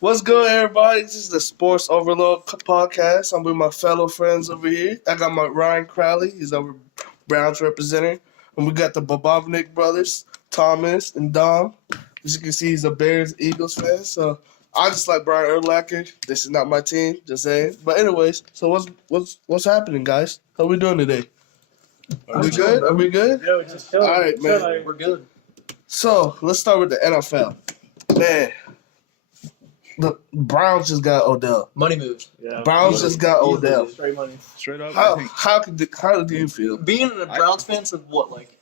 What's good, everybody? This is the Sports Overload podcast. I'm with my fellow friends over here. I got my Ryan Crowley. He's our Browns representative. And we got the Bobovnik brothers, Thomas and Dom. As you can see, he's a Bears Eagles fan. So I just like Brian Urlacher. This is not my team, just saying. But anyways, so what's happening, guys? How we doing today? Are we good? Are we good? Yeah, we just chilling. All right, man. We're good. So let's start with the NFL. Man, the Browns just got Odell. Money moves. Yeah. Browns just got Odell. Straight money. Straight up, How I think how do you feel? Being a Browns fan since what, like,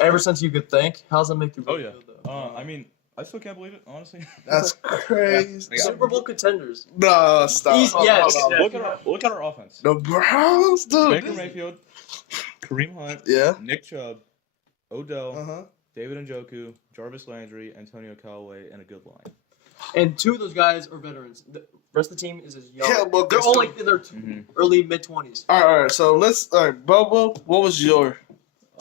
ever since you could think? How does that make you feel? Oh yeah. I mean, I still can't believe it, honestly. That's crazy. Yeah. Super Bowl contenders. No, stop. Easy, yes. Hold on. Look at our offense. The Browns, dude. Baker Mayfield, Kareem Hunt, Yeah. Nick Chubb, Odell, Uh-huh. David Njoku, Jarvis Landry, Antonio Callaway, and a good line. And two of those guys are veterans. The rest of the team is as young. Yeah, but They're guess all what? like in their early mid-20s. All right. So all right, Bobo, what was your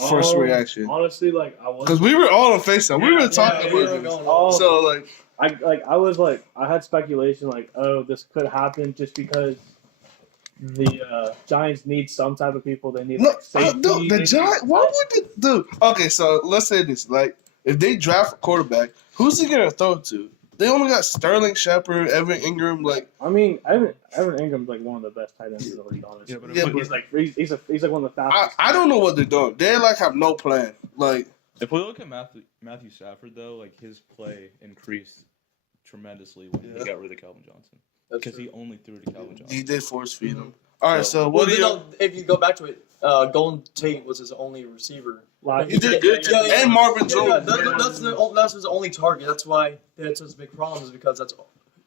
first reaction? Honestly, like I was. Because we were all on FaceTime. We were talking we about were this. going on. So, like, I had speculation like, oh, this could happen just because the Giants need some type of people. They need no, like safety. dude, the Giants, what would they do? Okay, so let's say this. Like, if they draft a quarterback, who's he going to throw to? They only got Sterling Shepard, Evan Ingram, like. I mean, Evan Ingram's like one of the best tight ends in the league, honestly. Yeah, but Yeah, He's like one of the fastest. I don't know what they're doing. They, like, have no plan. Like. If we look at Matthew Stafford, though, like his play increased tremendously when he got rid of Calvin Johnson because he only threw to Calvin Johnson. He did force feed him. All right, so Well, what do you? know, if you go back to it, Golden Tate was his only receiver. He did good, too. And Marvin Jones. That's his only target. That's why they had such a big problem, is because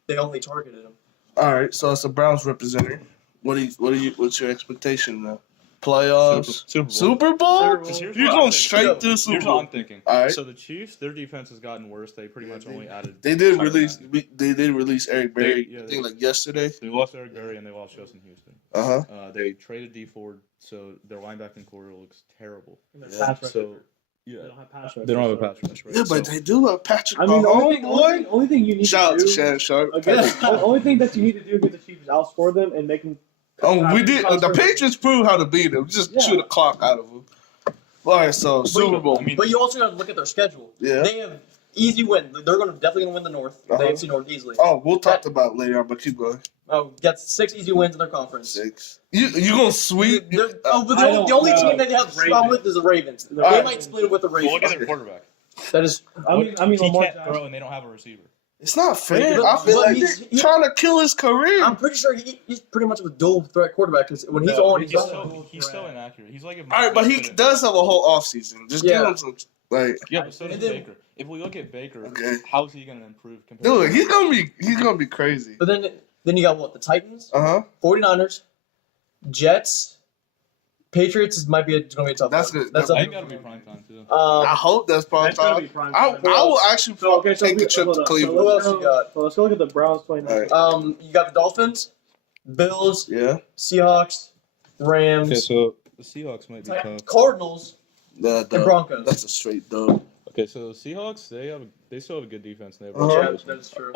they only targeted him. All right, so it's a Browns representative. What's your expectation now? Playoffs, Super Bowl. You're going straight through Super Here's Bowl. what I'm thinking. All right. So the Chiefs, their defense has gotten worse. They pretty much only added. They did Tyrann release Eric Berry. They- yeah, I think like yesterday. They lost Eric Berry and they lost Justin Houston. They traded D Ford, so their linebacking core looks terrible. So They yeah, don't have pass rush. they don't have a pass rush. Right? Yeah, but So- they do have Patrick I mean, the Mahomes, only thing you need Shout out to to do. Shannon Sharp. The only thing that you need to do against the Chiefs is outscore them and make them. We did. The Patriots proved how to beat them. Just shoot a clock out of them. All right, so Super Bowl. I mean, But you also got to look at their schedule. Yeah. They have easy win. They're definitely going to win the North. Uh-huh. The AFC North easily. Oh, we'll talk about it later on, but keep going. Got 6 easy wins in their conference. 6. You gonna sweep? But I the only don't team that they have Ravens. problem with is the Ravens. They Alright. might split it with the well, Ravens. look at their quarterback. That is. I mean, he Lamar can't Jackson. throw and they don't have a receiver. It's not fair. But- I feel but like he's- they're trying to kill his career. I'm pretty sure he's pretty much a dual threat quarterback because when he's No, on, he's on. he's so inaccurate. He's like a All right, but he does have a whole offseason. Just give Yeah. him some, like, Yeah, but so does And then- Baker. If we look at Baker, Okay. how is he going to improve compared dude, to he's gonna be crazy. But then you got what? The Titans, 49ers. Jets, Patriots might be going to be a tough. That's one. good. That's I a, think that'll be prime time too. I hope that's prime That's gotta time. be prime I time. will actually So take the trip to Cleveland. Who else you got? So let's go look at the Browns 29. All right. You got the Dolphins, Bills, Yeah. Seahawks, Rams, Okay, so the Seahawks might be tough. Cardinals, and Broncos. That's a straight dub. Okay, so the Seahawks, they still have a good defense. And they have Uh-huh. Yeah, that's true.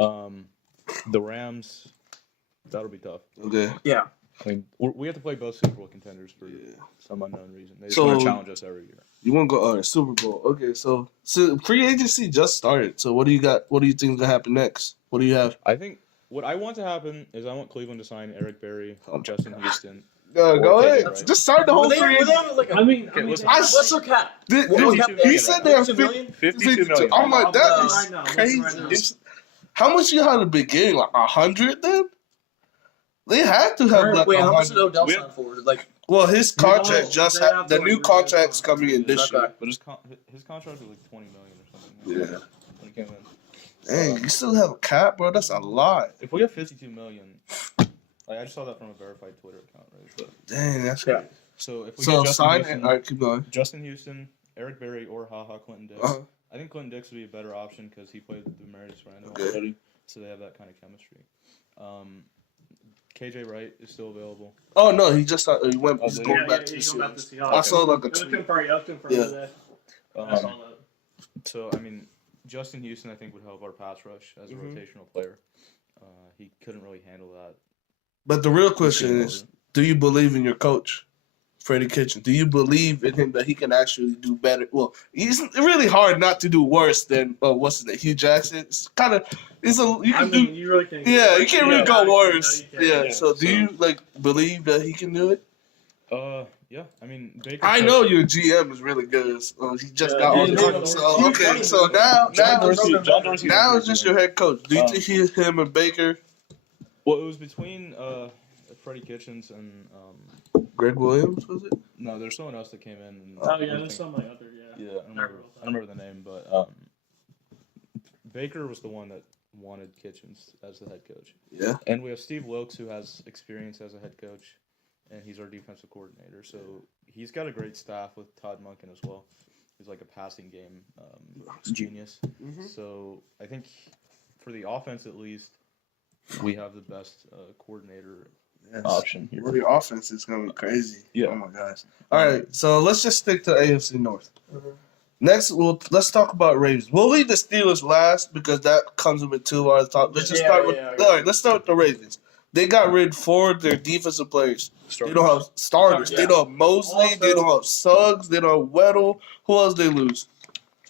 The Rams, that'll be tough. Okay. Yeah. I mean, we have to play both Super Bowl contenders for some unknown reason. They just So- want to challenge us every year. You want to go? All right, Super Bowl. Okay, so free agency just started. So what do you got? What do you think is gonna happen next? What do you have? I think what I want to happen is I want Cleveland to sign Eric Berry, Justin Houston. Go Okay, ahead. right. Just start the whole Were they free agency. have like a, I mean, listen. what's their cap? He million. said they have 52 million? 52 million. I'm like, that Right is now, crazy. right now. How much you had at the beginning? Like 100 then? They had to have like Wait, how much did 100. Odell sign for? Like, Well, his contract No, just they had have the to new like contract's really coming in this Okay. year. But his contract was like 20 million or something. Yeah. When he came in. Dang, you still have a cap, bro? That's a lot. If we have 52 million, like I just saw that from a verified Twitter account, right? But, Dang, that's Yeah. crazy. so if we So get Justin sign Houston, it. All right, keep going. Justin Houston, Eric Berry, or Clinton Dix. Uh-huh. I think Clinton Dix would be a better option because he played with the Meredith Randall Okay. already, so they have that kind of chemistry. KJ Wright is still available. Oh no, he just he went. Oh, He's yeah, going back to the he's going back to Seahawks. Seahawks. I saw like a It was tweet. confirmed Yeah. today. I saw that. So I mean, Justin Houston I think would help our pass rush as a rotational player. he couldn't really handle that. But the real question is, do you believe in your coach, Freddie Kitchen? Do you believe in him that he can actually do better? Well, it's really hard not to do worse than what's his name, Hugh Jackson. It's kind of You really can. Yeah, you can't really go worse. No, you can't. Yeah. So do you believe that he can do it? Yeah. I mean, Baker. I know your GM is really good. He just got on the coach. So okay, so now it's just your head coach. Do you think him and Baker? Well, it was between Freddie Kitchens and Greg Williams, was it? no, there's someone else that came in. And There's some other Yeah, I don't remember the name, but Baker was the one that wanted Kitchens as the head coach. Yeah. And we have Steve Wilkes, who has experience as a head coach, and he's our defensive coordinator. So he's got a great staff with Todd Monken as well. He's like a passing game genius. Mm-hmm. So I think for the offense at least, we have the best coordinator option here. Well, your offense is going to be crazy. Yeah. Oh, my gosh. All right, so let's just stick to AFC North. Mm-hmm. Next, let's talk about Ravens. We'll leave the Steelers last because that comes with 2 hours talk. Let's just start with all right. Let's start with the Ravens. They got rid 4 of their defensive players. They don't have starters. Yeah. They don't have Mosley. Also, they don't have Suggs. They don't have Weddle. Who else they lose?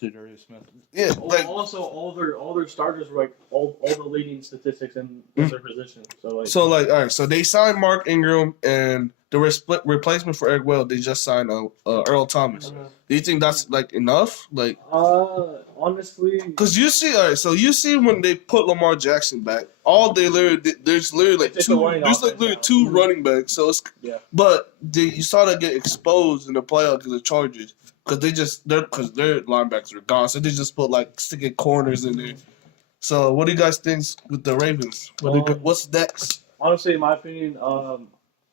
Darius Smith. Yeah, like also all their starters were like all the leading statistics in their position. all right. So they signed Mark Ingram and the replacement for Eric Well. They just signed Earl Thomas. Mhm. Do you think that's like enough? Like, honestly, because you see, all right. So you see when they put Lamar Jackson back, there's literally like It's two. a running There's like offense literally now. 2 running backs. So it's but you saw that get exposed in the playoffs because of Chargers. Because their linebackers are gone, so they just put like sticking corners in there. So what do you guys think with the Ravens? What's next? honestly, in my opinion,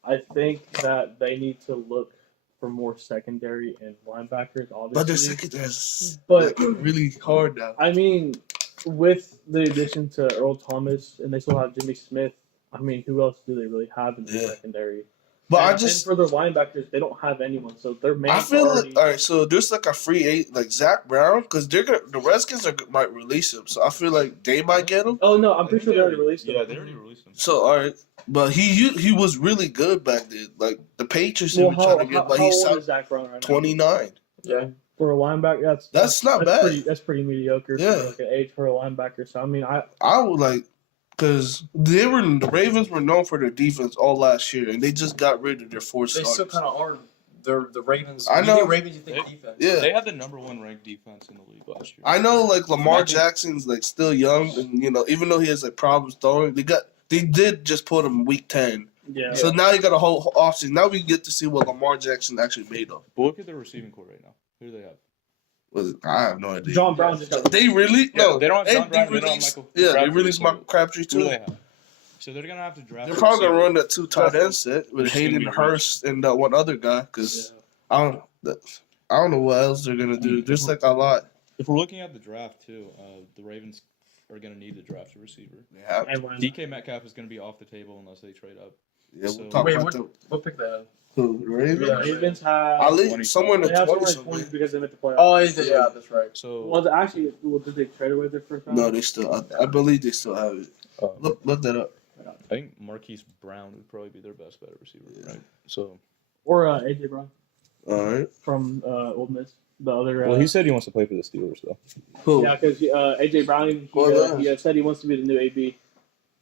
I think that they need to look for more secondary and linebackers. Obviously, But their secondary is But- really hard now. I mean, with the addition to Earl Thomas, and they still have Jimmy Smith. I mean, who else do they really have in the secondary? But and for their linebackers, they don't have anyone, so their main. I feel like all right. So there's like a free agent like Zach Brown because the Redskins might release him. So I feel like they might get him. Oh no, I'm pretty sure they already released him. Yeah, they already released him. So all right, but he was really good back then. Like the Patriots were trying to get, but how he's old is Zach Brown right now? 29. Yeah. For a linebacker, That's not bad. That's pretty mediocre Yeah. for like an age for a linebacker. So I mean, I would like because the Ravens were known for their defense all last year, and they just got rid of their 4 They starters. still kind of are. They're the Ravens. I When know. You think Ravens, you think defense. Yeah. They had the number 1 ranked defense in the league last year. I know, like Lamar Jackson's like still young, and even though he has like problems throwing, they did just put him week 10. yeah. So now you got a whole offseason. Now we get to see what Lamar Jackson actually made of. But look at their receiving core right now. Who do they have? I have no idea. John Brown just got. They really no. they don't have John Brown, They they don't have released, Michael yeah, they Crabtree, released so Michael Crabtree Who do too. they have? So they're gonna have to draft. They're a probably gonna receiver. run that 2 tight end set with Which is gonna Hayden be Hurst and that one other guy because Yeah. I don't know what else they're gonna do. There's like a lot. If we're looking at the draft too, the Ravens are gonna need to draft a receiver. They have. And linebacker. DK Metcalf is gonna be off the table unless they trade up. Yeah, we'll So- talk Wait, about what pick they have? the Ravens. Yeah. Ravens have. I leave somewhere in They the have 20s. somewhere in 20s because they made the playoffs. Oh, yeah, that's right. So Well, actually, did they trade away their first round? No, they still. I believe they still have it. Look that up. I think Marquise Brown would probably be their best bet receiver, right? So Or AJ Brown All right. from Old Miss. The other. well, he said he wants to play for the Steelers though. Who? Yeah, because AJ Brown, he said he wants to be the new AB.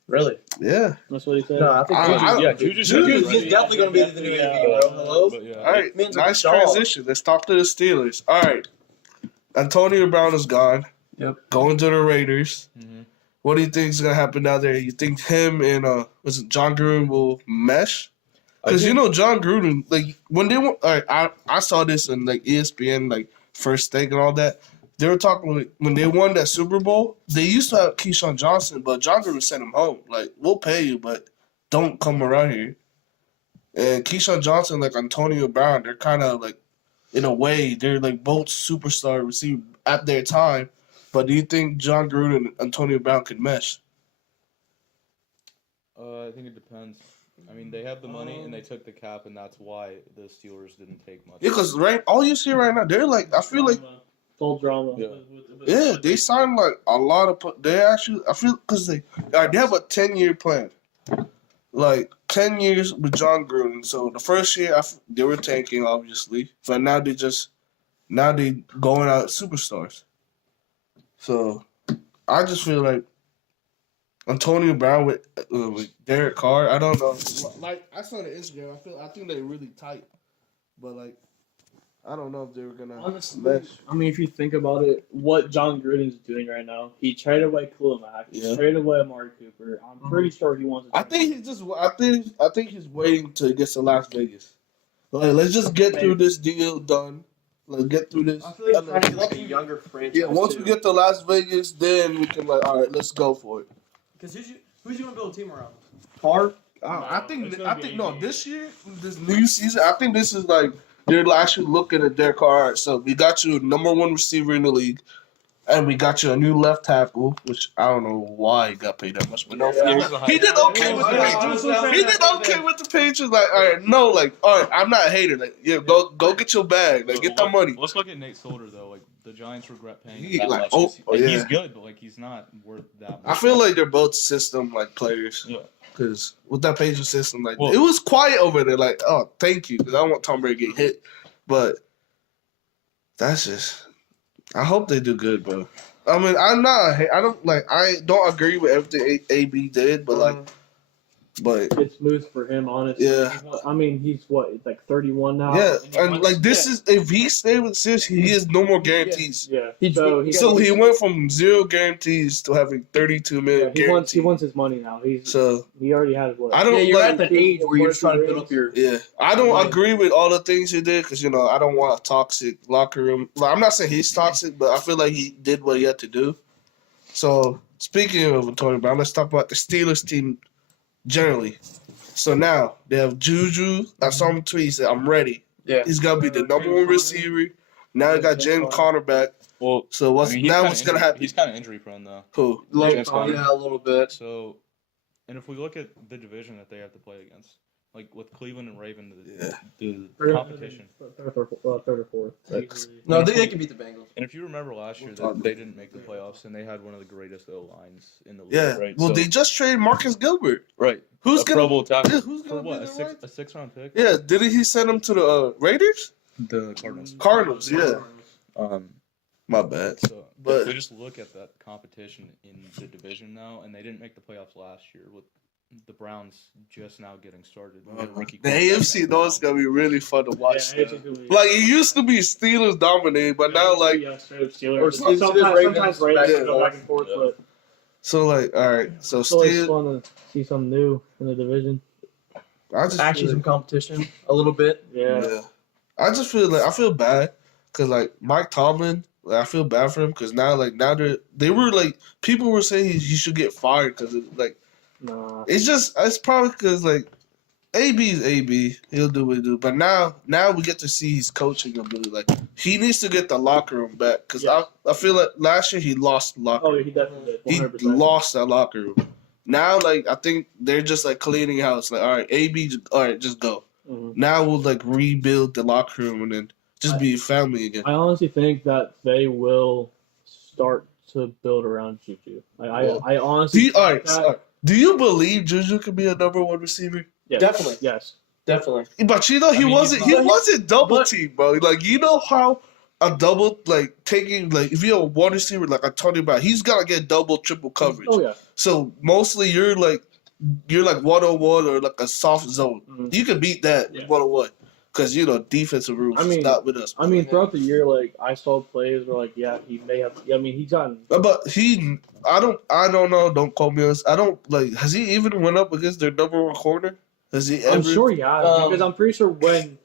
Really? Yeah. That's what he said. No, I think Juju said Juju, he he's definitely going to be the new MVP, bro. Hello? But yeah, All right. Means a Nice dog. transition. Let's talk to the Steelers. All right. Antonio Brown is gone. Yep. Going to the Raiders. Mhm. What do you think is gonna happen down there? You think him and was it John Gruden will mesh? Because John Gruden, like when they went, I saw this on like ESPN, like First Take and all that. They were talking like, when they won that Super Bowl. They used to have Keyshawn Johnson, but John Gruden sent him home. Like, we'll pay you, but don't come around here. And Keyshawn Johnson, like Antonio Brown, they're kind of like, in a way, they're like both superstar receivers at their time. But do you think John Gruden and Antonio Brown could mesh? I think it depends. I mean, they have the money and they took the cap, and that's why the Steelers didn't take much. Yeah, because all you see right now, they're like, I feel like It's all drama. Yeah. Yeah, they signed like a lot of. They actually, I feel, because they have a 10-year plan, like 10 years with John Gruden. So the first year they were tanking, obviously, but now they going out superstars. So I just feel like Antonio Brown with Derek Carr. I don't know. Like I saw the Instagram. I think they're really tight, but like I don't know if they were gonna Honestly, mesh. I mean, if you think about it, what John Gruden's doing right now, he traded away Khalil Mack, he traded away Amari Cooper. I'm pretty sure he wants to. I think he's just. I think he's waiting to get to Las Vegas. Like, let's just get through this deal done. Let's get through this. I feel like he's trying to get like a younger franchise. Yeah, once we get to Las Vegas, then we can like, all right, let's go for it. Because who's you gonna build a team around? Carr. I think no. AB. This year, this new season, I think this is like they're actually looking at Derek Carr. All right, so we got you number one receiver in the league, and we got you a new left tackle, which I don't know why he got paid that much, but no, he did okay with the Patriots. He did okay with the Patriots. Like, all right, no, like, all right, I'm not a hater. Like, yeah, go get your bag. Like, get that money. Let's look at Nate Solder though. Like the Giants regret paying him He, that like, much. yeah. He's good, but like he's not worth that much. I feel like they're both system like players. Yeah. Because with that Patriot system, like Well, it was quiet over there. Like, oh, thank you, because I don't want Tom Brady to get hit. But that's just. I hope they do good, bro. I mean, I don't agree with everything AB did, but like, but It's smooth for him, honestly. Yeah. I mean, he's what, like 31 now. yeah, he and wants- like this is if he stayed with Sis, he has no more guarantees. Yeah. He- So he went from 0 guarantees to having 32 million he wants guarantees. his money now. So He already has what? I don't. Yeah, you're like, at that age where you're just trying to build up your. Yeah, I don't agree with all the things he did because I don't want a toxic locker room. Like, I'm not saying he's toxic, but I feel like he did what he had to do. So speaking of Antonio Brown, let's talk about the Steelers team generally. So now they have Juju. I saw him tweet. He said, "I'm ready." Yeah. He's gonna be the number one receiver. Now they got James Conner back. Well, So what's he's now? kinda What's gonna injury- happen? He's kind of injury prone though. Who? James Conner. Yeah, a little bit. So, and if we look at the division that they have to play against, like with Cleveland and Raven, the competition. Third or fourth. Easily. No, they can beat the Bengals. And if you remember last year, that they didn't make the playoffs, and they had one of the greatest O lines in the league. Yeah. Right. Well, So- they just traded Marcus Gilbert. right. Who's a gonna? Pro Bowl tackle. Yeah, who's For gonna what? be the right? A sixth round pick? Yeah, didn't he send him to the Raiders? The Cardinals. Cardinals, yeah. My bad. So, But- if we just look at that competition in the division now, and they didn't make the playoffs last year with the Browns just now getting started. With their rookie The quarterback AFC, now. those gonna be really fun to watch. Yeah, Like it used to be Steelers dominated, but now like straight up Steelers. Or Sometimes Ravens, Ravens yeah. go back and forth, Yeah. but so like all right. So it's always still, fun to see something new in the division. I just Actually, feel some competition a little bit. Yeah. I just feel like I feel bad because like Mike Tomlin, like, I feel bad for him because now they were like people were saying he should get fired because like Nah. it's probably because like AB is AB, he'll do what he do. But now we get to see his coaching ability. Like he needs to get the locker room back because Yeah. I feel like last year he lost the locker Oh, room. he definitely did. He 100%. lost that locker room. Now, like I think they're just like cleaning house. Like, all right, AB, all right, just go. Mhm. Now we'll like rebuild the locker room and then just be family again. I honestly think that they will start to build around Juju. I honestly. think that- All right, do you believe Juju could be a number one receiver? Yes. Definitely. Yes. Definitely. But he mean, wasn't. he's He not- wasn't double but- team, bro. Like how a double like taking like if you're a one receiver like I told you about, he's gotta get double triple coverage. Oh yeah. So mostly you're like 1-on-1 or like a soft zone. Mhm. You can beat that Yeah. 1-on-1 because defensive rules. I mean- not with us. I mean, throughout the year, like I saw plays where, like, yeah, he may have. I mean, he's gotten. But I don't know. Don't quote me on this. I don't like. Has he even went up against their number one corner? Has he ever? I'm sure he has because I'm pretty sure when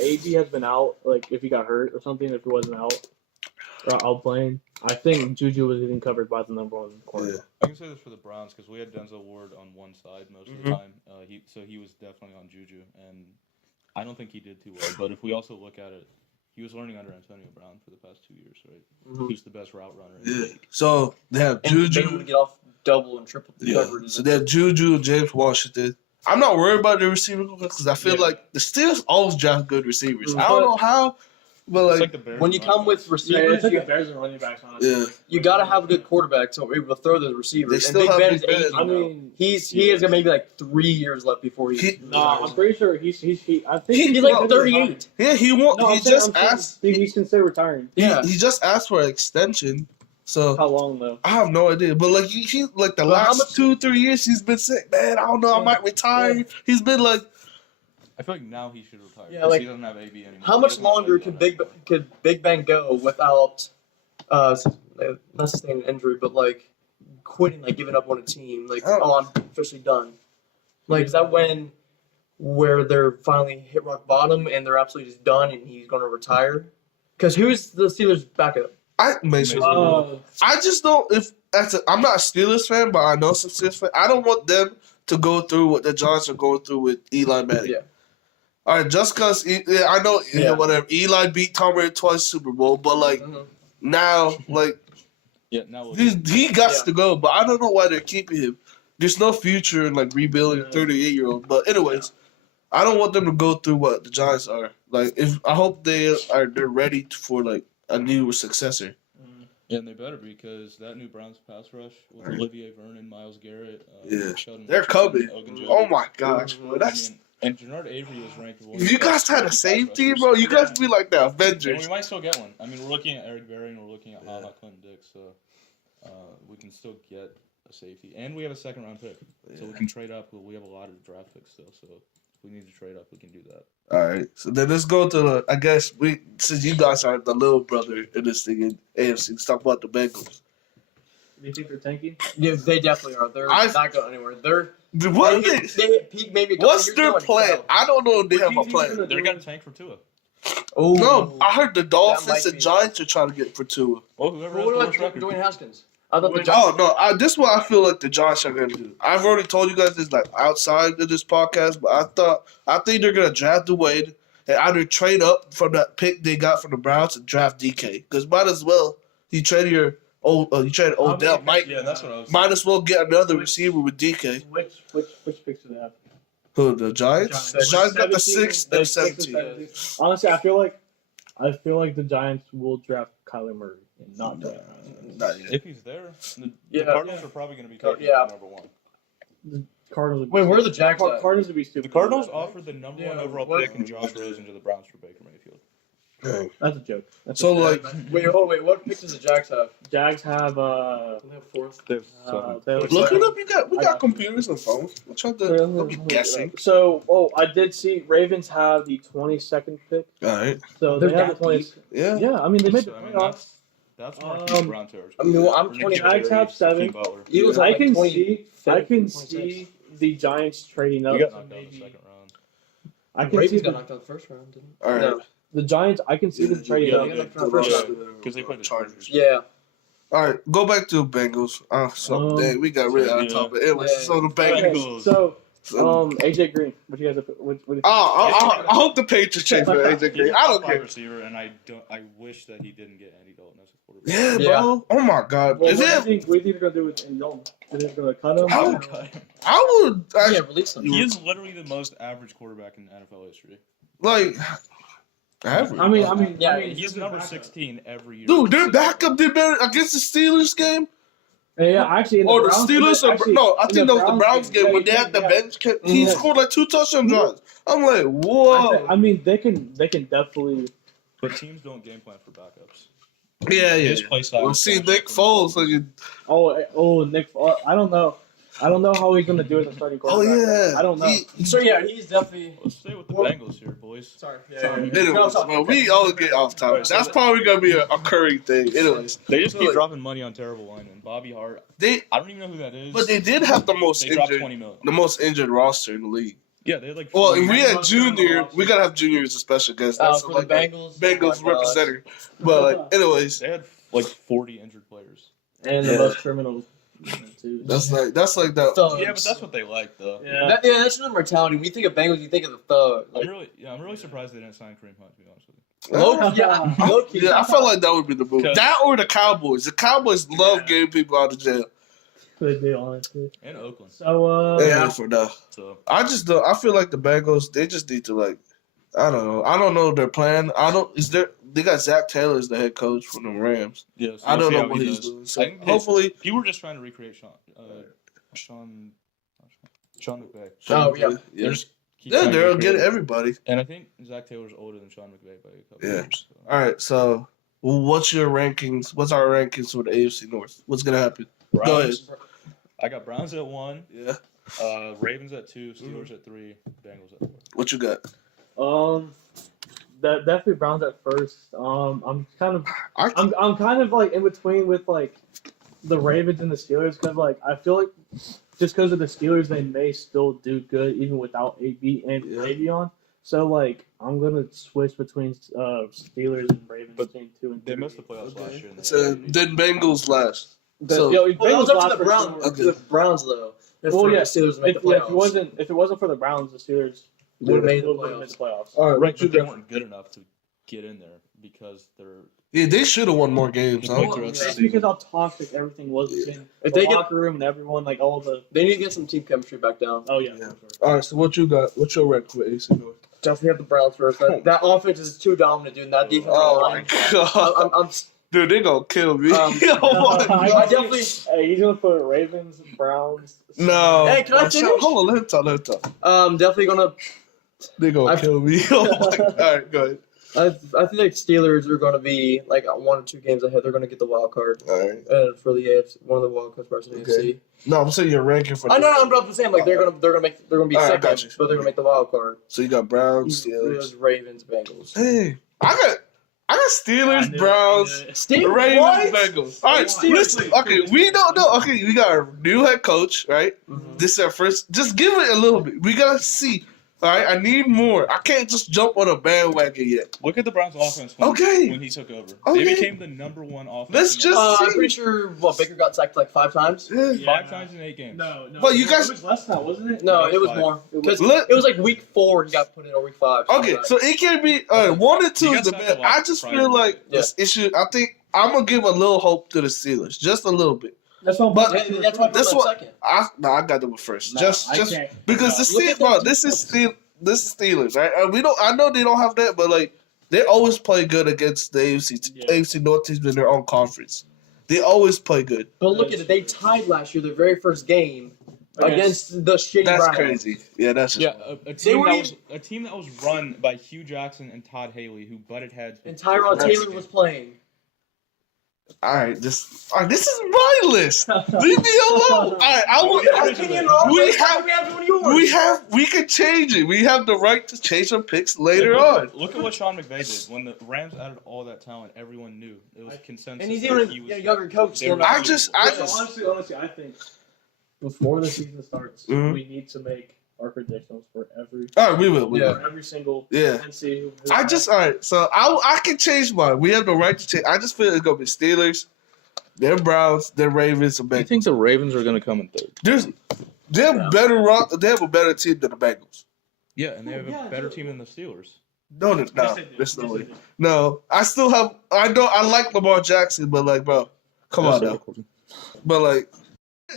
AB has been out, like if he got hurt or something, if he wasn't out playing, I think Juju was getting covered by the number one corner. Yeah. I can say this for the Browns because we had Denzel Ward on one side most of the time. He was definitely on Juju, and I don't think he did too well. But if we also look at it, he was learning under Antonio Brown for the past 2 years, right? Mhm. Who's the best route runner in the Yeah. league? So they have And they Juju. would get off double and triple Yeah. coverage. So they have Juju, James Washington. I'm not worried about the receiver because I feel Yeah. like the Steelers always draft good receivers. Mhm. I don't know how. But It's like, like the Bears. when you come with Yeah, receivers, it's like you, the Bears and running backs, honestly. yeah, you got to have a good quarterback so we're able to throw those receivers. They And still Big have Ben Big is Ben. 80 I now. mean, He has got maybe like 3 years left before he. nah, I'm pretty sure he I think He's he's like considered 38. retiring. yeah, he won't. No, he I'm saying, just asked. he's considered retiring. Yeah. He just asked for an extension. So How long though? I have no idea. But like he like the But how last much- 2-3 years he's been sick. Man, I don't know. I might retire. He's been like, I feel like now he should retire. Yeah, 'cause like, he doesn't have AB anymore. How He much doesn't have longer AB on could that. Big Ben go without not sustaining an injury, but like quitting, like giving up on a team, like Oh. I'm officially done. Like is that where they're finally hit rock bottom and they're absolutely just done and he's going to retire? Because who's the Steelers' backup? I Mason. I just don't. I'm not a Steelers fan, but I know some Steelers fans. I don't want them to go through what the Giants are going through with Eli Manning. Yeah. All right, just because I know whatever Eli beat Tom Brady twice Super Bowl, but like now, like Yeah, now we'll he got Yeah. to go, but I don't know why they're keeping him. There's no future in like rebuilding a 38-year-old. But anyways, I don't want them to go through what the Giants are. Like, I hope they're ready for like a new successor. Yeah, and they better be because that new Browns pass rush with Olivier Vernon, Miles Garrett, Yeah. Sheldon They're Richardson, coming. Ogunjobi. Oh my gosh, bro, I that's. mean, and Jernard Avery was ranked. one of If the you guys best had a pass safety, rushers. bro, you guys would be like the And Avengers. we might still get one. I mean, we're looking at Eric Berry and we're looking at HaHa Clinton Dix, so we can still get a safety. And we have a second-round pick, so we can trade up. We have a lot of draft picks still, so if we need to trade up, we can do that. All right, so then let's go to the. I guess since you guys are the little brother in this thing in AFC, let's talk about the Bengals. Do you think they're tanking? Yeah, they definitely are. They're not going anywhere. What They hit peak maybe. A couple What's years their ago and plan? fell. I don't know if they What have do a you think plan. they're gonna They're do? going to tank for Tua. Oh No, I heard the Dolphins might and be- Giants are trying to get for Tua. Well, whoever Well, has the what worst about record. Dwayne Haskins? I thought the Wait, Giants. Oh no, this is what I feel like the Giants are gonna do. I've already told you guys this like outside of this podcast, but I think they're gonna draft Wade and either trade up from that pick they got from the Browns and draft DK. Because might as well you trade Odell. Yeah, that's what I was Might as well get another receiver with DK. Which picks do they have? Who, the Giants? The Giants got the 6th and 17. Honestly, I feel like the Giants will draft Kyler Murray and not Dwayne Haskins. Not yet. If he's there, the Yeah. Cardinals are probably going to be taking Yeah. number one. The Cardinals. Would be Wait, where are stupid. the Jags at? Cardinals would be stupid. The Cardinals offered the number one Yeah, overall what- pick and Josh Rosen to the Browns for Baker Mayfield. That's a joke. That's So a joke. like, Wait. What pick does the Jags have? Jags have They have fourth. They've they have look seven. it up. We got computers and phones. I'm trying to don't be guessing. So, I did see Ravens have the 22nd pick. All right. So They're they have the that 20. Yeah. Yeah, I mean they made the So, I mean, playoffs. that's more Brown territory. I mean, well, I'm For 20. Nick Jags Perry, have 7. Jim Butler. Eagles I have can like see 26. the Giants trading up. We got to knocked out in the maybe- second round. I can see Ravens got the, knocked out the first round, didn't All right. No. the Giants. I can see them trading yeah, up. they got The first Rams, round. Because they played the Chargers. they? Yeah. All right, go back to the Bengals. Dang, we got really out of topic. Anyway, Yeah. so the Okay, Bengals. so So, AJ Green. What you guys? What do you think? I hope the Patriots trade for AJ He's Green. a I don't top five care. receiver, and I wish that he didn't get Andy Dalton as a quarterback. Yeah, Yeah. bro. Oh my God. Well, Is what it? do you think they're gonna do with Dalton? Are they gonna cut him? I would- I would Yeah, actually, release them. He is literally the most average quarterback in NFL history. like average. I mean, Yeah, He's number 16 every year. Dude, their backup did better against the Steelers game. Yeah, actually, in the Or the Browns- Steelers? Or, actually, no, I in think that was the Browns Browns game when they had the yeah. bench. He Yeah. scored like 2 touchdown drives. I'm like, whoa. I mean, they can definitely. But teams don't game plan for backups. Yeah, His play style. We'll is see so Nick different. Foles. Like, Nick. I don't know. I don't know how he's gonna do it as a starting oh quarterback. yeah. I don't know. So yeah, he's definitely. Let's stay with the Bengals here, boys. Sorry. Anyways, well, we always get off topic. That's probably gonna be a occurring thing. Anyways, They just So, keep like, dropping money on terrible linemen. Bobby Hart. they I don't even know who that is. but they did have the most They dropped injured, 20 million. the most injured roster in the league. Yeah, they had like. Well, 40 if we had Most injured Junior, roster. we gotta have Junior as a special guest. That's For like the Bengals. Bengals Oh my gosh. representative. But like, anyways, They had like 40 injured players. And Yeah. the most criminals too. that's like that. Thugs. Yeah, but that's what they like, though. Yeah. That's the mentality. When you think of Bengals, you think of the thug. Like, I'm really surprised they didn't sign Kareem Hunt. To be honest with you. low-key. Yeah, I felt like that would be the move. Cause- That or the Cowboys. The Cowboys love getting people out of jail. They do, honestly. And Oakland. So Yeah, for now. So I just don't. I feel like the Bengals. They just need to like I don't know. I don't know their plan. They got Zach Taylor as the head coach for the Rams. Yeah, so I we'll don't see know how what he he's does. doing. So I think hopefully, people were just trying to recreate Sean McVay. Oh, yeah. yeah. They're just keep trying to They'll recreate get it. everybody. And I think Zach Taylor's older than Sean McVay by a couple Yeah. years. So. All right, so what's your rankings? What's our rankings for the AFC North? What's gonna happen? Browns, Go ahead. I got Browns at 1, Yeah. Ravens at 2, Steelers at 3, Bengals at 4. What you got? That definitely Browns at first. I'm kind of I I'm kind of like in between with like the Ravens and the Steelers because like I feel like just because of the Steelers they may still do good even without AB and Yeah. Le'Veon. So like I'm gonna switch between Steelers and Ravens But between 2 and 3. They missed the playoffs last year. and so then Bengals last. So Well, that was up last to the for Browns. sure. Up to the Browns though. If Well, the yeah. Steelers make the If playoffs. it wasn't for the Browns, the Steelers Would have made the would've made the playoffs. playoffs. all right, Right, what you but they got? weren't good enough to get in there because they're Yeah, they should have won more games. They Huh? played throughout the It's season. because how toxic everything was between If the they get, locker room and everyone, like all the. they need to get some team chemistry back down. Oh yeah. Yeah. For sure. All right, so what you got? What's your record for AFC North? Definitely have the Browns first. That offense is too dominant, dude. And that defense. Oh line. my god, I'm dude, they gonna kill me. Um, Oh my I God. definitely. Hey, he's gonna put Ravens, Browns. No. Hey, can I Shut- finish? Hold on, let him talk. Definitely gonna. They gonna I've- kill me. Oh my God. All right, go ahead. I feel like Steelers are gonna be like 1 or 2 games ahead. They're gonna get the wild card All right. for the AFC. One of the wild cards for the Okay. AFC. No, I'm saying your ranking for. I know. I'm not saying like they're gonna be All right, I second, got you. but they're gonna make the wild card. So you got Browns, Steelers. Ravens, Bengals. Hey, I got Steelers, I knew it, Browns, I knew it. Steelers, Ravens, Bengals. All right, Steelers. listen. Okay, we don't know. Okay, we got a new head coach, right? Mhm. This is our first. Just give it a little bit. We gotta see. All right, I need more. I can't just jump on a bandwagon yet. look at the Browns' offense when he took over. Okay. They became the #1 offense. Let's in the just league. I'm pretty sure Baker got sacked like 5 times. Yeah. Yeah. 5 times in 8 games. No. But you guys- It was less than that, wasn't it? No, It it was was 5. more because Let- it was like week 4 he got put in or week 5. Okay, so it can be 1 and 2 You is got the sacked best. a lot I just prior feel to like that. this issue. I think I'm gonna give a little hope to the Steelers, just a little bit. That's what. But- that's why I put That's them what- second. I got them first. No, just I can't. because No. the Look at Steelers, bro, them this is Steelers, right? We don't. I know they don't have that, but like they always play good against the AFC North teams in their own conference. They always play good. But look at it. They tied last year, their very first game against the shitty That's Browns. crazy. Yeah, that's just Yeah, a weren't team that was run by Hugh Jackson and Todd Haley, who butted heads. And Tyrod Taylor was playing. all right. This is my list. Leave me alone. All right, we can change it. We have the right to change our picks later on. Look at what Sean McVay did when the Rams added all that talent. Everyone knew it was consensus. And he's that even he was a younger coach. they were Still not I not. just honestly, I think before the season starts, Mhm. we need to make our predictions for every all right. We will. Yeah. for every single Yeah. and see who I just all right. So I can change mine. We have the right to change. I just feel it's gonna be Steelers, then Browns, then Ravens, and I Bengals. think the Ravens are going to come in third. They have They have a better team than the Bengals. Yeah, and they have a better team than the Steelers. No, Yes, no, they do. there's no Yes, way. they do. No, I still have. I know I like Lamar Jackson, but like, bro, come on now. But like,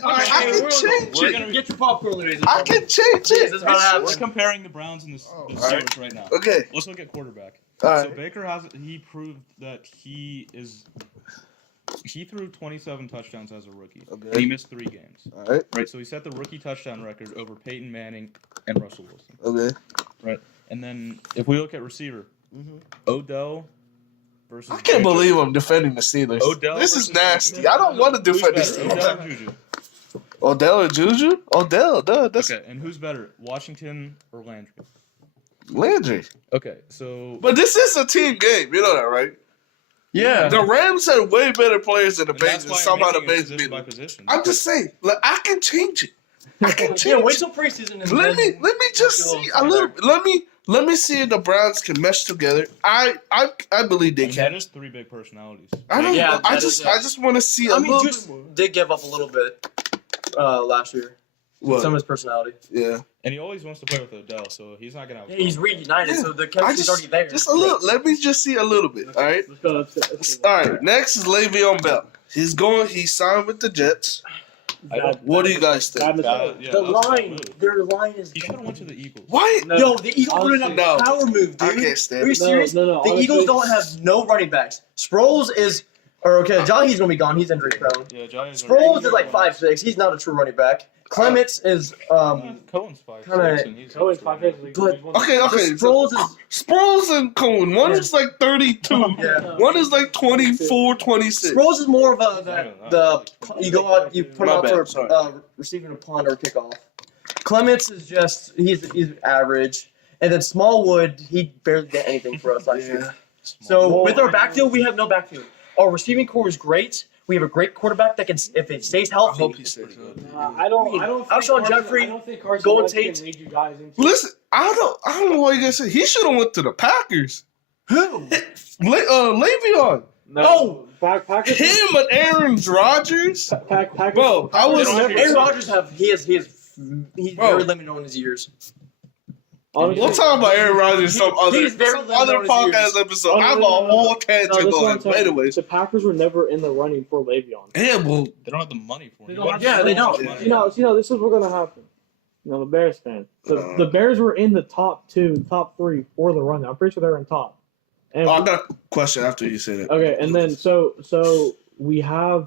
I can change We're it. gonna Get your popcorn, ladies. I can change This it. is what happens. We're comparing the Browns and the Oh, Steelers right now. Okay, Let's look at quarterback. all So right. Baker he proved that he threw 27 touchdowns as a rookie. Okay. And he missed 3 games. All right. Right, so he set the rookie touchdown record over Peyton Manning and Russell Wilson. Okay. And then if we look at receiver, Odell versus I can't Baker. believe I'm defending the Steelers. Odell This is versus nasty. Baker. I don't want to Who's defend the better, Odell Steelers. or Juju? Odell or Juju? Odell, duh. That's Okay, and who's better, Washington or Landry? Landry. Okay, so But this is a team game. You know that, right? Yeah. The Rams had way better players than the and that's Bengals. why I'm Somehow the making it Bengals position beat by them. position. I'm just saying, like, I can change it. I can change Yeah, wait it. till preseason. And Let then- me just see a little. Let me see if the Browns can mesh together. I believe they And that can. is 3 big personalities. I don't Yeah, know. I that just is, I just want to see a I mean, little Juice bit more. did give up a little bit last year. What? Some of his personality. Yeah. And he always wants to play with Odell, so he's not gonna have. Yeah, he's reunited, Yeah. so the I chemistry's already there. just a little. Let me just see a little bit. All right. Let's go. Let's All right. Next is Le'Veon Bell. He signed with the Jets. What do you guys think? The line, their line is. He should have went to the Eagles. Why? No, Yo, the Eagles are in a no. power move, dude. I can't stand Are you it. serious? No, The honestly, Eagles don't have no running backs. Sproles is, or okay, Jahi's gonna be gone. He's injury prone. Yeah, Giants. Sproles is like 5'6". He's not a true running back. Clements is Cohen's 5'6", kinda- and he's Cohen's 5'6". But- Okay. Sproles is Sproles and Cohen. One is like 32. yeah. One is like 24, 26. Sproles is more of the you go out, you put My out bad, for sorry. receiving a punt or a kickoff. Clements is just he's average, and then Smallwood he barely did anything for us last year. So with our backfield, we have no backfield. Our receiving core is great. We have a great quarterback that can, if it stays I healthy. hope he stays good. I don't think Alshon Carson- Jeffrey, I don't think Carson Golden Wentz can Tate. lead you guys into. Listen, I don't know why you guys say he should have went to the Packers. Who? Le'Veon. No, Packers. Him and Aaron Rodgers. Packers. Bro, I was Aaron Rodgers he's Bro. very limited on his years. Honestly, We'll talk about Aaron Rodgers some He's very other limited on his podcast episode. I have a whole tangent that's what on I'm it. saying. Anyways, The Packers were never in the running for Le'Veon. yeah, well, They don't have the money for him. They He don't wanted have- so they much don't. money. You know, this is what's gonna happen. You know, the Bears fan. The Bears were in the top 2, top 3 for the run. I'm pretty sure they're in top. And I got a question after you say that. okay, and then so we have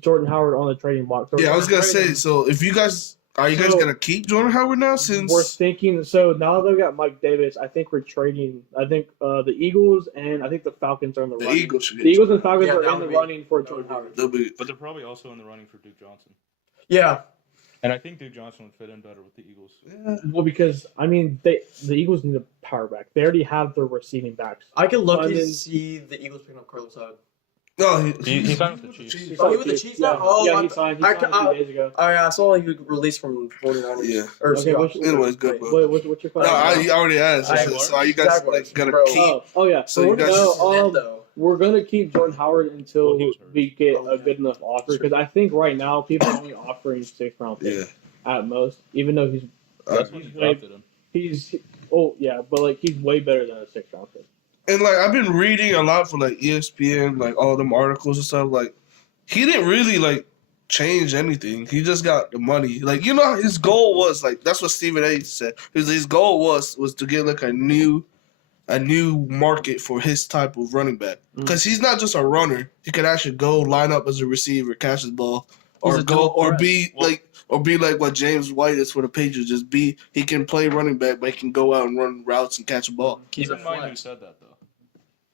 Jordan Howard on the trading block. So Yeah, I we're was gonna say. trading- So, if you guys are you guys So- gonna keep Jordan Howard now? Since We're thinking. So now that we got Mike Davis, I think we're trading. I think the Eagles and I think the Falcons are in the the running. Eagles should The get Eagles and Falcons Yeah, are that in the would be- running for that Jordan would be- Howard. they'll be. But they're probably also in the running for Duke Johnson. Yeah. And I think Duke Johnson would fit in better with the Eagles. Yeah. Well, because I mean, the Eagles need a power back. They already have their receiving backs. I could look I and mean- see the Eagles picking up Carlos Hyde. No, He signed with the Chiefs. He Oh, he signed with the two- Chiefs now? yeah. Oh, yeah, I- he signed. I- a few days ago. I saw he released from 49ers. Yeah. Or Okay, Seahawks. what's- Anyways, good, bro. What's your No, question? I already asked. Jaguars. So, are you guys Jaguars, like gonna bro. keep? Oh yeah. So So you guys- we're gonna keep Jordan Howard until Well, he was hurt. we get a good enough offer. Because I think right now people are only offering 6th round picks Yeah. at most. Even though That's when he drafted him. he's but like he's way better than a 6th round pick. And like I've been reading a lot for like ESPN, like all them articles and stuff. Like he didn't really like change anything. He just got the money. Like his goal was like that's what Stephen A. said. His goal was to get like a new market for his type of running back because he's not just a runner. He can actually go line up as a receiver, catch his ball, He's or a go dual or threat. be like what James White is for the Patriots. He can play running back, but he can go out and run routes and catch a ball. He's Keep a in mind who flex. said that, though.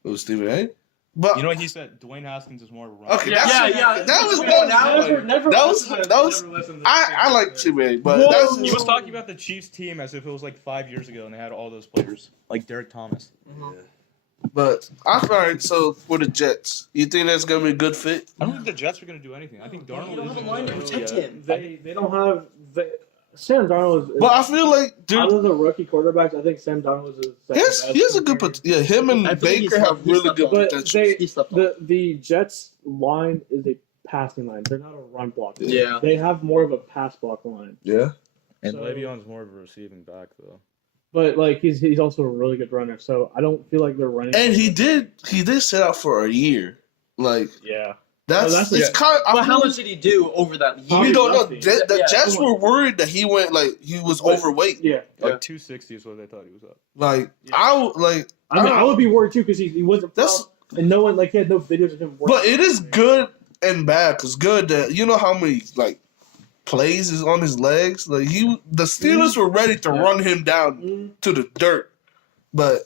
It was Stephen A. But You know what he said? Dwayne Haskins is more of a runner. okay, Yeah, that was Never that was I like Stephen A. But Whoa. that's He was talking about the Chiefs team as if it was like 5 years ago and they had all those players. Like Derek Thomas. But all right. So for the Jets, you think that's gonna be a good fit? I don't think the Jets are going to do anything. I think Darnold don't have isn't a line to gonna- protect yeah. him. They don't have Sam Darnold is But I feel like out dude, of the rookie quarterbacks. I think Sam Darnold is the second best. he has a good yeah. Him and I think Baker he's- have he's really not good the- But potential. He slept on. the Jets line is a passing line. They're not a run block. Yeah. They have more of a pass block line. Yeah. And So- Le'Veon's more of a receiving back, though. But like he's also a really good runner. So I don't feel like they're running. And he did sit out for a year. Like Yeah. that's that's- it's yeah. kind of. But how much did he do over that year? We don't know. Nothing. The Yeah, Jets come on. were worried that he went like he was overweight. Yeah. Like Yeah. 260 is what they thought he was at. Like Yeah. I I would be worried too because he wasn't. That's- And no one he had no videos of him. working But it is out. good and bad. Cause good that you know how many like plays is on his legs. Like the Steelers were ready to Yeah. run him down Mm. to the dirt, but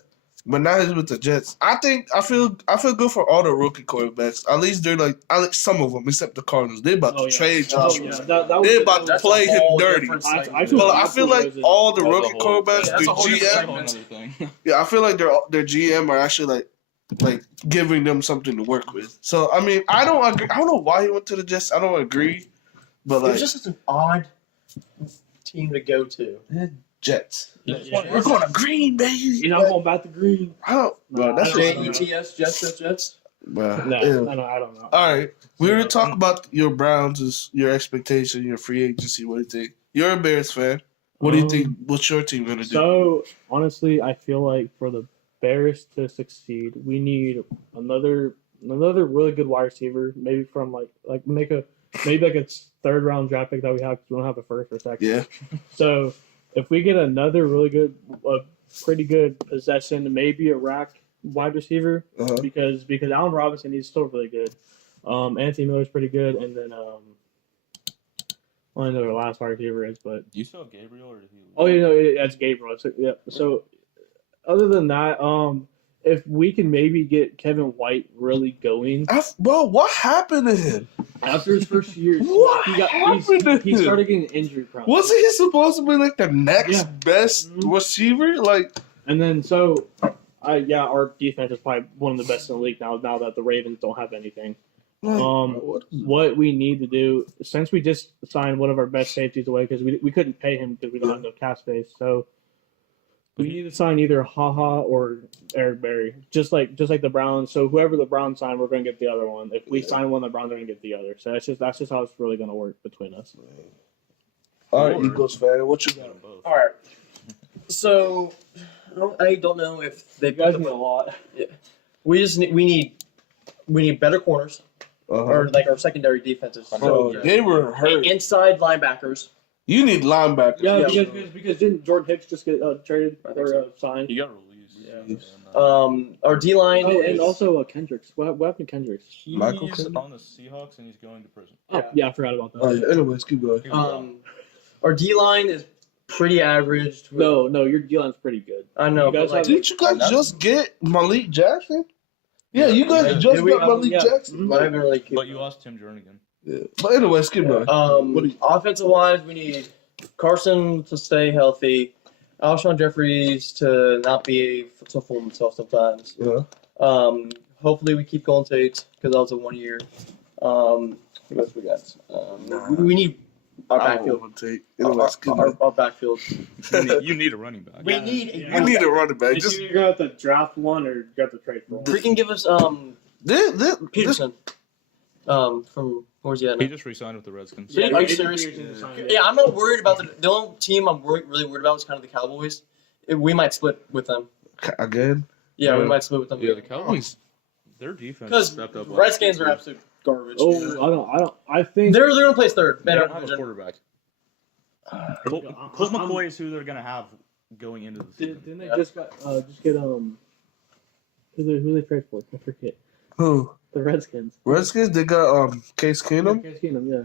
now he's with the Jets. I feel good for all the rookie quarterbacks. At least they're like some of them, except the Cardinals. They're about to trade Josh. Yeah. Rosen. That They're about to That's a play him whole dirty. different I segment. feel- But I feel like all the That's a rookie whole- quarterbacks, yeah, that's their a whole different GM, segment. Another thing. yeah, I feel like their GM are actually like giving them something to work with. So I mean, I don't agree. I don't know why he went to the Jets. I don't agree, but It was like just such an odd team to go to. Jets, He just Yeah. wanted- we're going to Green Bay. You're not going back to green. I don't, bro. That's I just, don't know. Jets. bro. No, Ew. I don't know. All right, we were talking about your Browns, your expectation, your free agency. What do you think? You're a Bears fan. What do you think? What's your team gonna do? So honestly, I feel like for the Bears to succeed, we need another really good wide receiver. Maybe from like make a maybe like a third round draft pick that we have because we don't have a first or second. Yeah. So if we get another really good, pretty good possession, maybe a rack wide receiver, Uh-huh. because Allen Robinson, he's still really good. Anthony Miller's pretty good, and then I don't know who the last wide receiver is, but You still have Gabriel, or did he? oh, you know, that's Gabriel. So, yeah. So other than that, if we can maybe get Kevin White really going Bro, what happened to him? after his first year, What happened to he him? started getting injury problems. Wasn't he supposed to be like the next Yeah. best Mhm. receiver? Like, And then our defense is probably one of the best in the league now. Now that the Ravens don't have anything. What we need to do, since we just signed one of our best safeties away because we couldn't pay him because we don't have no cap space, so we need to sign either Haha or Eric Berry, just like the Browns. So whoever the Browns sign, we're going to get the other one. If we sign one, the Browns are going to get the other. So that's just how it's really going to work between us. all right, Eagles fan, what you got? Got them both. All right. So I don't know if they You guys need a lot. We just we need better corners or like our secondary defenses. Bro, So they were hurt. inside linebackers. You need linebackers. Yeah, Yeah. because didn't Jordan Hicks just get traded I think or signed? He got released. Yeah. Our D line. Oh, and also Kendricks. What happened to Kendricks? He's Michael on Kendrick? the Seahawks and he's going to prison. Oh, yeah, I forgot about that. Oh, yeah. Anyways, keep going. Our D line is pretty average. No, your D line's pretty good. I know. You guys but, like, Didn't you guys just get Malik Jackson? Yeah, you guys Yeah. just Did we? got Malik Yeah. Jackson. but I haven't really. But you lost Tim Jernigan. Yeah. But anyways, keep going. What do you- Offensive wise, we need Carson to stay healthy, Alshon Jeffries to not be so full of himself sometimes. Yeah. Hopefully we keep Golden Tate because that was a 1 year. What else we got? We need our I backfield. won't take. Anyways, keep going. Our backfield. You need a running back. We Yeah. need a We need a running back. Did Just you have to draft one or you have to trade for one? freaking give us this, Peterson. From where's he at He now? just re-signed with the Redskins. Yeah, Yeah, are you Adrian serious? Peterson's signed. Yeah, I'm not worried about the only team I'm really worried about is kind of the Cowboys. We might split with them. again. Yeah, we Yeah. might split with them. Yeah, the Cowboys, their defense Because stepped up. Redskins are absolute garbage. Oh, I think They're gonna place third. They Man, don't have a quarterback. Colt McCoy is who they're gonna have going into the season. Didn't they just get who they trade for? I forget. Who? The Redskins. Redskins? They got Case Keenum. Case Keenum, yeah.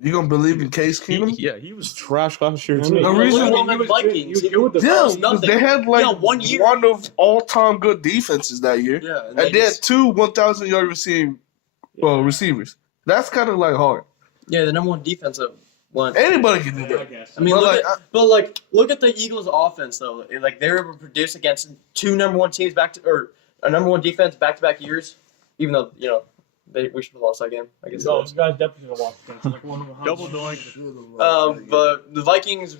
You gonna believe in Case Keenum? He was trash last year I too. mean, The reason he why- was good. Vikings, He was good with the Yeah, Vikings. because Nothing. they had like Yeah, 1 year. one of all-time good defenses that year, Yeah, and they had 2 1,000-yard receivers. That's kind of like hard. yeah, the number one defensive one. Anybody can do I that. guess. I mean, But, look at the Eagles' offense though. Like they were able to produce against 2 number one teams or a number one defense back-to-back years. Even though we should have lost that game. I guess. No, you guys definitely should have lost against like one of Double doink. But the Vikings,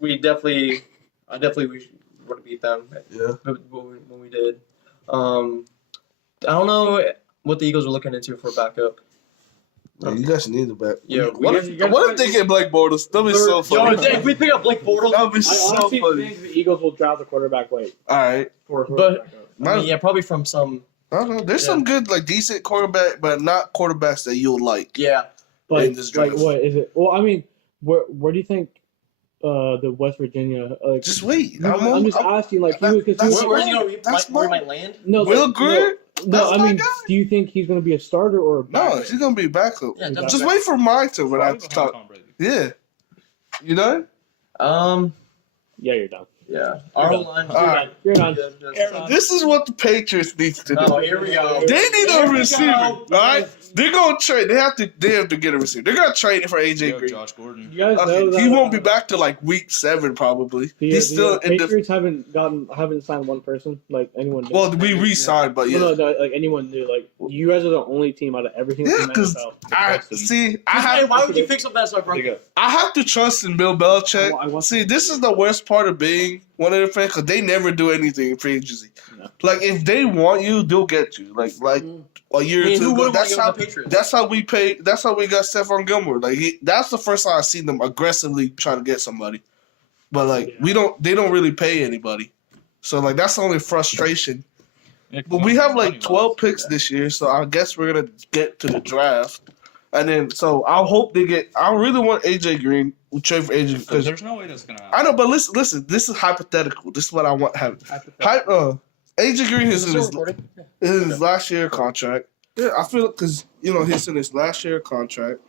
we definitely would have beat them. Yeah. When we did. I don't know what the Eagles are looking into for a backup. Yeah, you guys need a back. Yeah, What if they get Blake Bortles? That'd be so Yo, funny. if we pick up Blake Bortles, That'd be I so honestly funny. think the Eagles will draft a quarterback late All right. for a But- quarterback. I mean, yeah, probably from some. I don't know. There's some good, like, decent quarterback, but not quarterbacks that you'll like. Yeah, in But this like, draft. what is it? Well, I mean, where do you think the West Virginia? Like, Just wait. I'm just asking. Like, he was That's where's he going? That's Where he my- might land? no, Will but- Greer? No, That's I my mean, guy. do you think he's going to be a starter or a No, backup? he's gonna be backup. Yeah, Just Just wait for mine to when I Probably behind talk. Tom Brady. Yeah. You know? Yeah, you're done. Yeah. Our done. line. All right. You're done. This is what the Patriots need to do. Oh, here we go. They need Here a we receiver. go. All right, they're gonna trade. They have to get a receiver. They're gonna trade it for AJ Yeah, Green. Josh Gordon. You guys know Okay, that he won't be back to like week 7 probably. He's still in the. Patriots haven't signed one person like anyone. New. Well, we re-signed, but yeah. No, like anyone new. Like you guys are the only team out of every single Yeah, team in the 'cause NFL. I see. Hey, why would you fix up that stuff, bro? I have to trust in Bill Belichick. I want- See, this is the worst part of being one of the fans because they never do anything in free agency. No. Like if they want you, they'll get you. Like a year I mean, or two who ago. wouldn't want That's to go how. to the Patriots? That's how we pay. That's how we got Stephon Gilmore. Like that's the first time I seen them aggressively trying to get somebody. But like they don't really pay anybody. So like that's the only frustration. Yeah, But we have like money-wise. 12 picks this year, so I guess we're gonna get to the draft. And then, so I hope they get. I really want AJ Green. We trade for AJ because There's no way that's gonna happen. I know, but listen. This is hypothetical. This is what I want to happen. AJ Green is in his last year contract. Yeah, I feel because he's in his last year contract,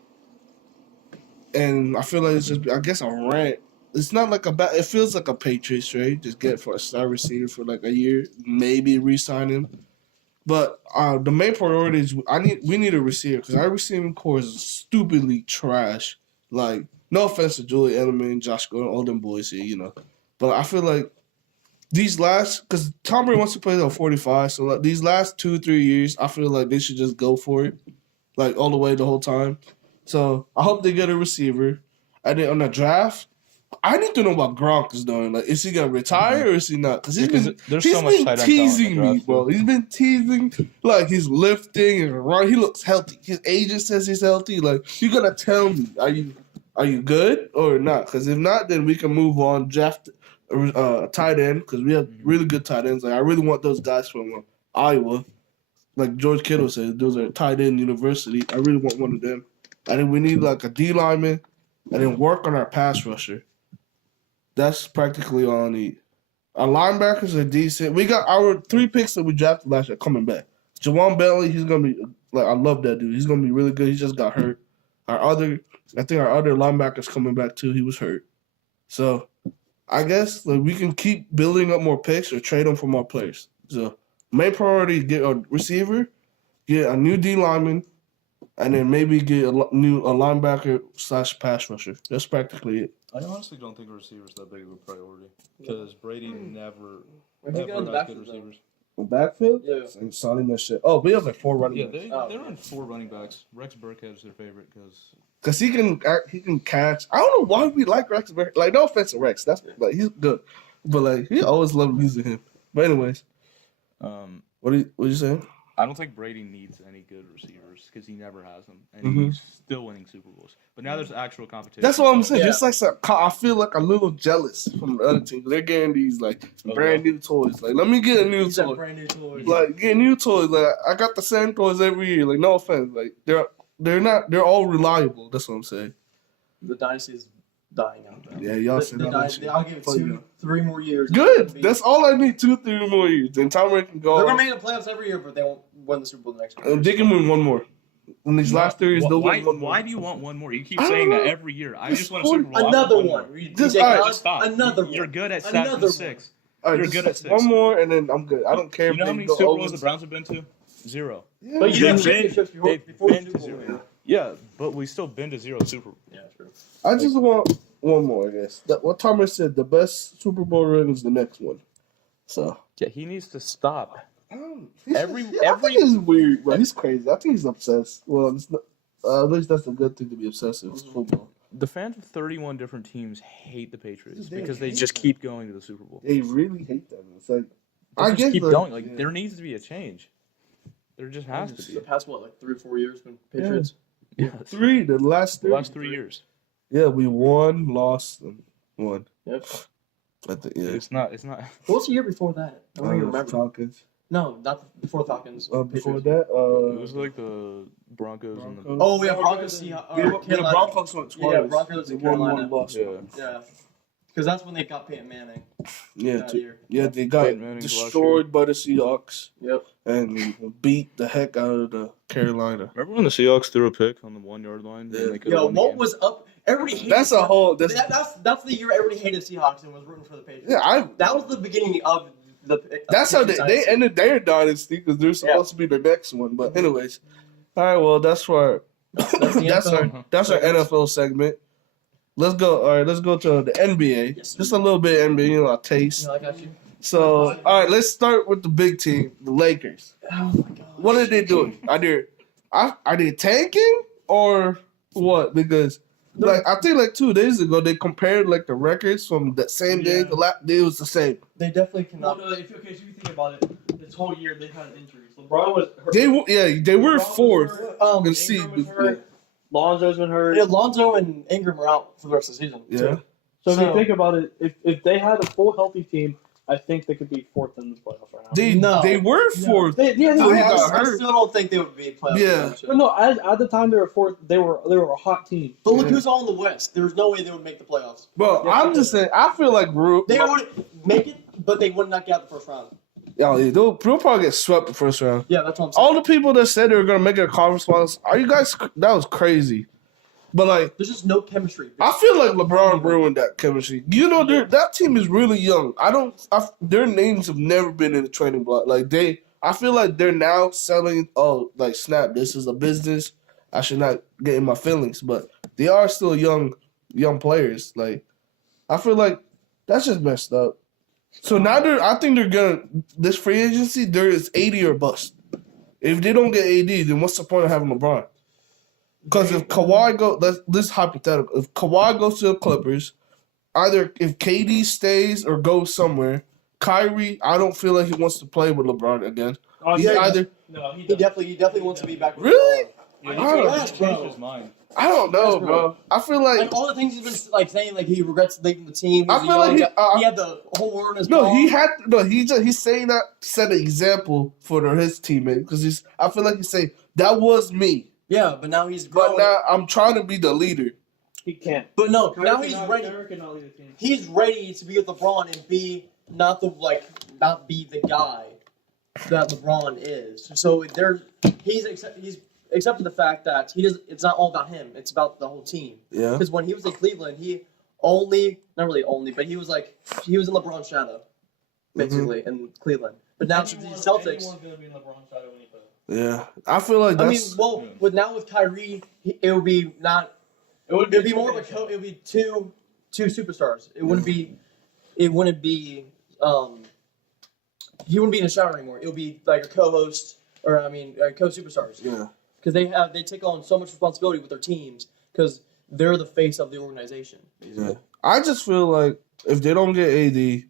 and I feel like it's just I guess a rant. It's not like it feels like a Patriots trade. Just get for a star receiver for like a year, maybe re-sign him. But the main priority is we need a receiver because our receiving core is stupidly trash. Like, no offense to Julian Edelman, Josh Gordon, all them boys here, But I feel like because Tom Brady wants to play till 45, so like these last 2-3 years, I feel like they should just go for it, like all the way the whole time. So I hope they get a receiver. And then on the draft, I need to know what Gronk is doing. Like, is he gonna retire or is he not? Because he's been teasing me, bro. He's been teasing, like he's lifting and running. He looks healthy. His agent says he's healthy. Like, you gotta tell me, are you good or not? Because if not, then we can move on. Draft a tight end because we have really good tight ends. Like, I really want those guys from Iowa. Like George Kittle said, those are tight end university. I really want one of them. And then we need like a D lineman, and then work on our pass rusher. That's practically all I need. Our linebackers are decent. We got our 3 picks that we drafted last year coming back. Jawan Bailey, he's gonna be I love that dude. He's gonna be really good. He just got hurt. I think our other linebackers coming back too. He was hurt. So I guess we can keep building up more picks or trade them for more players. So main priority: get a receiver, get a new D lineman, and then maybe get a linebacker / pass rusher. That's practically it. I honestly don't think a receiver's that big of a priority because Brady never He got has the good receivers. Backfield? Yeah. And Sonny that shit. Oh, we have like 4 running backs. They run 4 running backs. Rex Burkhead's their favorite Because he can catch. I don't know why we like Rex. Like, no offense to Rex. That's like he's good. But like we always love using him. But anyways. What you saying? I don't think Brady needs any good receivers because he never has them, and he's still winning Super Bowls. But now there's actual competition. That's what I'm saying. Yeah. Just like I feel like a little jealous from the other teams. They're getting these like brand new toys. Like, let me get a new toy. Brand new toys. Like, get new toys. Like, I got the same toys every year. Like, no offense. Like, they're not. They're all reliable. That's what I'm saying. The dynasty is dying out. Bro. Yeah, y'all said that. I'll give it 2-3 more years. Good. That's all I need. 2-3 more years. Then Tom Brady can go. They're gonna make the playoffs every year, but they won't win the Super Bowl the next year. They can win one more. In these last 3 years, they'll win one more. Why do you want one more? You keep saying that every year. I just want a Super Bowl. Another one. Just stop. Another one. You're good at 7-6. All right, You're good at 6. One more, and then I'm good. I don't care. You know how many Super Bowls the Browns have been to? 0. Yeah. But you They've did championships before been the to Super Bowl. 0. Yeah, but we still been to 0 Super Bowl. Yeah, true. I just want one more, I guess. What Thomas said, the best Super Bowl ring is the next one. So Yeah, he needs to stop. I Every- think it's weird, bro. He's crazy. I think he's obsessed. Well, it's not, at least that's a good thing to be obsessed with football. The fans of 31 different teams hate the Patriots They because they hate just them. keep going to the Super Bowl. They really hate them. It's like They I just guess keep going. Like, yeah. there needs to be a change. There just has to The be. past, like 3 or 4 years been Patriots? Yeah. the last The 3. last 3 years. Yeah, we won, lost, and won. Yep. I think yeah. It's not. What was the year before that? I don't even remember. Falcons. No, not before the Falcons. Before Patriots. that, It was like the Broncos and the. Oh, yeah, Broncos. Yeah, the Broncos went twice. Yeah, Broncos and They won, Carolina. lost. Yeah. Yeah. Because that's when they got Peyton Manning. Yeah, that year. yeah, they got Peyton Manning's last destroyed by the Seahawks Yep. and beat the heck out of the Carolina. Remember when the Seahawks threw a pick on the 1 yard line? Yeah. And they could've Yo, won the what game? was up? Everybody hated That's a whole. That's the year everybody hated Seahawks and was rooting for the Patriots. yeah. That was the beginning of the. That's how they dynasty. ended their dynasty because they're supposed to be the next one. But anyways, all right. Well, that's for That's the that's our NFL segment. Let's go. All right, let's go to the NBA. Yes, sir. Just a little bit NBA, a taste. You know, I got you. So, all right, let's start with the big team, the Lakers. Oh my god. What are they doing? Are they tanking or what? Because like I think like 2 days ago they compared like the records from that same day. The last day was the same. They definitely cannot. Well, if you think about it, this whole year they've had injuries. LeBron was hurt. They were LeBron was fourth. hurt. And see, Ingram was yeah. hurt. Lonzo's been hurt. Yeah, Lonzo and Ingram are out for the rest of the season. Yeah. So if So- you think about it, if they had a full healthy team, I think they could be fourth in the playoffs right now. They were fourth. They I got hurt. still don't think they would be playoff Yeah. contention. But no, at the time they were fourth. They were a hot team. But look who's all in the West. There's no way they would make the playoffs. Bro, Yes, I'm they just did. saying. I feel like They would make it, but they would not get out the first round. they'll probably get swept the first round. Yeah, that's what I'm saying. All the people that said they were gonna make it a conference finals, are you guys? That was crazy. But like, There's just no chemistry. I feel like LeBron ruined that chemistry. You know, that team is really young. Their names have never been in the trading block. Like I feel like they're now selling. Oh, like snap! This is a business. I should not get in my feelings, but they are still young players. Like, I feel like that's just messed up. So now I think they're gonna this free agency. There is 80 or bust. If they don't get AD, then what's the point of having LeBron? Because if Kawhi this is hypothetical. If Kawhi goes to the Clippers, either if KD stays or goes somewhere, Kyrie, I don't feel like he wants to play with LeBron again. He's either No, He definitely wants to be back. With Really? Yeah, I he's don't gonna know. change his mind. I don't know, Yes, bro. bro. I feel Like like all the things he's been like saying, like he regrets leaving the team. I feel like he had the whole world in his no, palm. he's saying that set an example for his teammate because I feel like he's saying that was me, Yeah, but now he's but growing. now I'm trying to be the leader. he can't. But no, Kyrie now he's cannot- ready. Kyrie cannot lead the team. He's ready to be with LeBron and be not be the guy that LeBron is. So he's accepted the fact that it's not all about him. It's about the whole team. Yeah, Because when he was in Cleveland, he not really only, but he was in LeBron's shadow, basically in Cleveland. But now since he's Celtics, Anyone's gonna be in LeBron's shadow when he plays. yeah. I feel like I that's. mean, well, with Kyrie, it would be not. It would be more of a it would be two superstars. It wouldn't be. He wouldn't be in the shadow anymore. It would be like a co-host or co-superstars. Yeah. Because they take on so much responsibility with their teams because they're the face of the organization. Yeah. I just feel like if they don't get AD,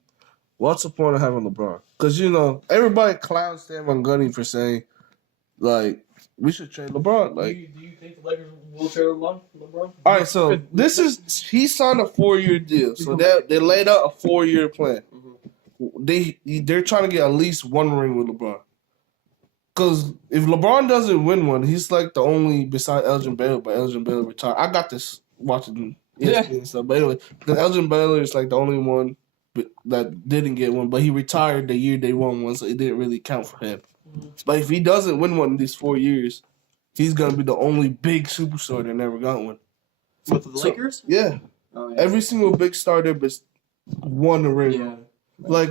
what's the point of having LeBron? Because, everybody clowns Stan Van Gundy for saying, like, we should trade LeBron. Like, Do you think the Lakers will trade LeBron? all right, so he signed a 4-year deal. So they laid out a 4-year plan. They're trying to get at least one ring with LeBron. Because if LeBron doesn't win one, he's like the only, beside Elgin Baylor, but Elgin Baylor retired. I got this watching ESPN and stuff. But anyway, because Elgin Baylor is like the only one that didn't get one, but he retired the year they won one, so it didn't really count for him. But if he doesn't win one in these 4 years, he's going to be the only big superstar that never got one. With the Lakers? Yeah. Oh, yeah. Every single big star there won the ring. Yeah. Like,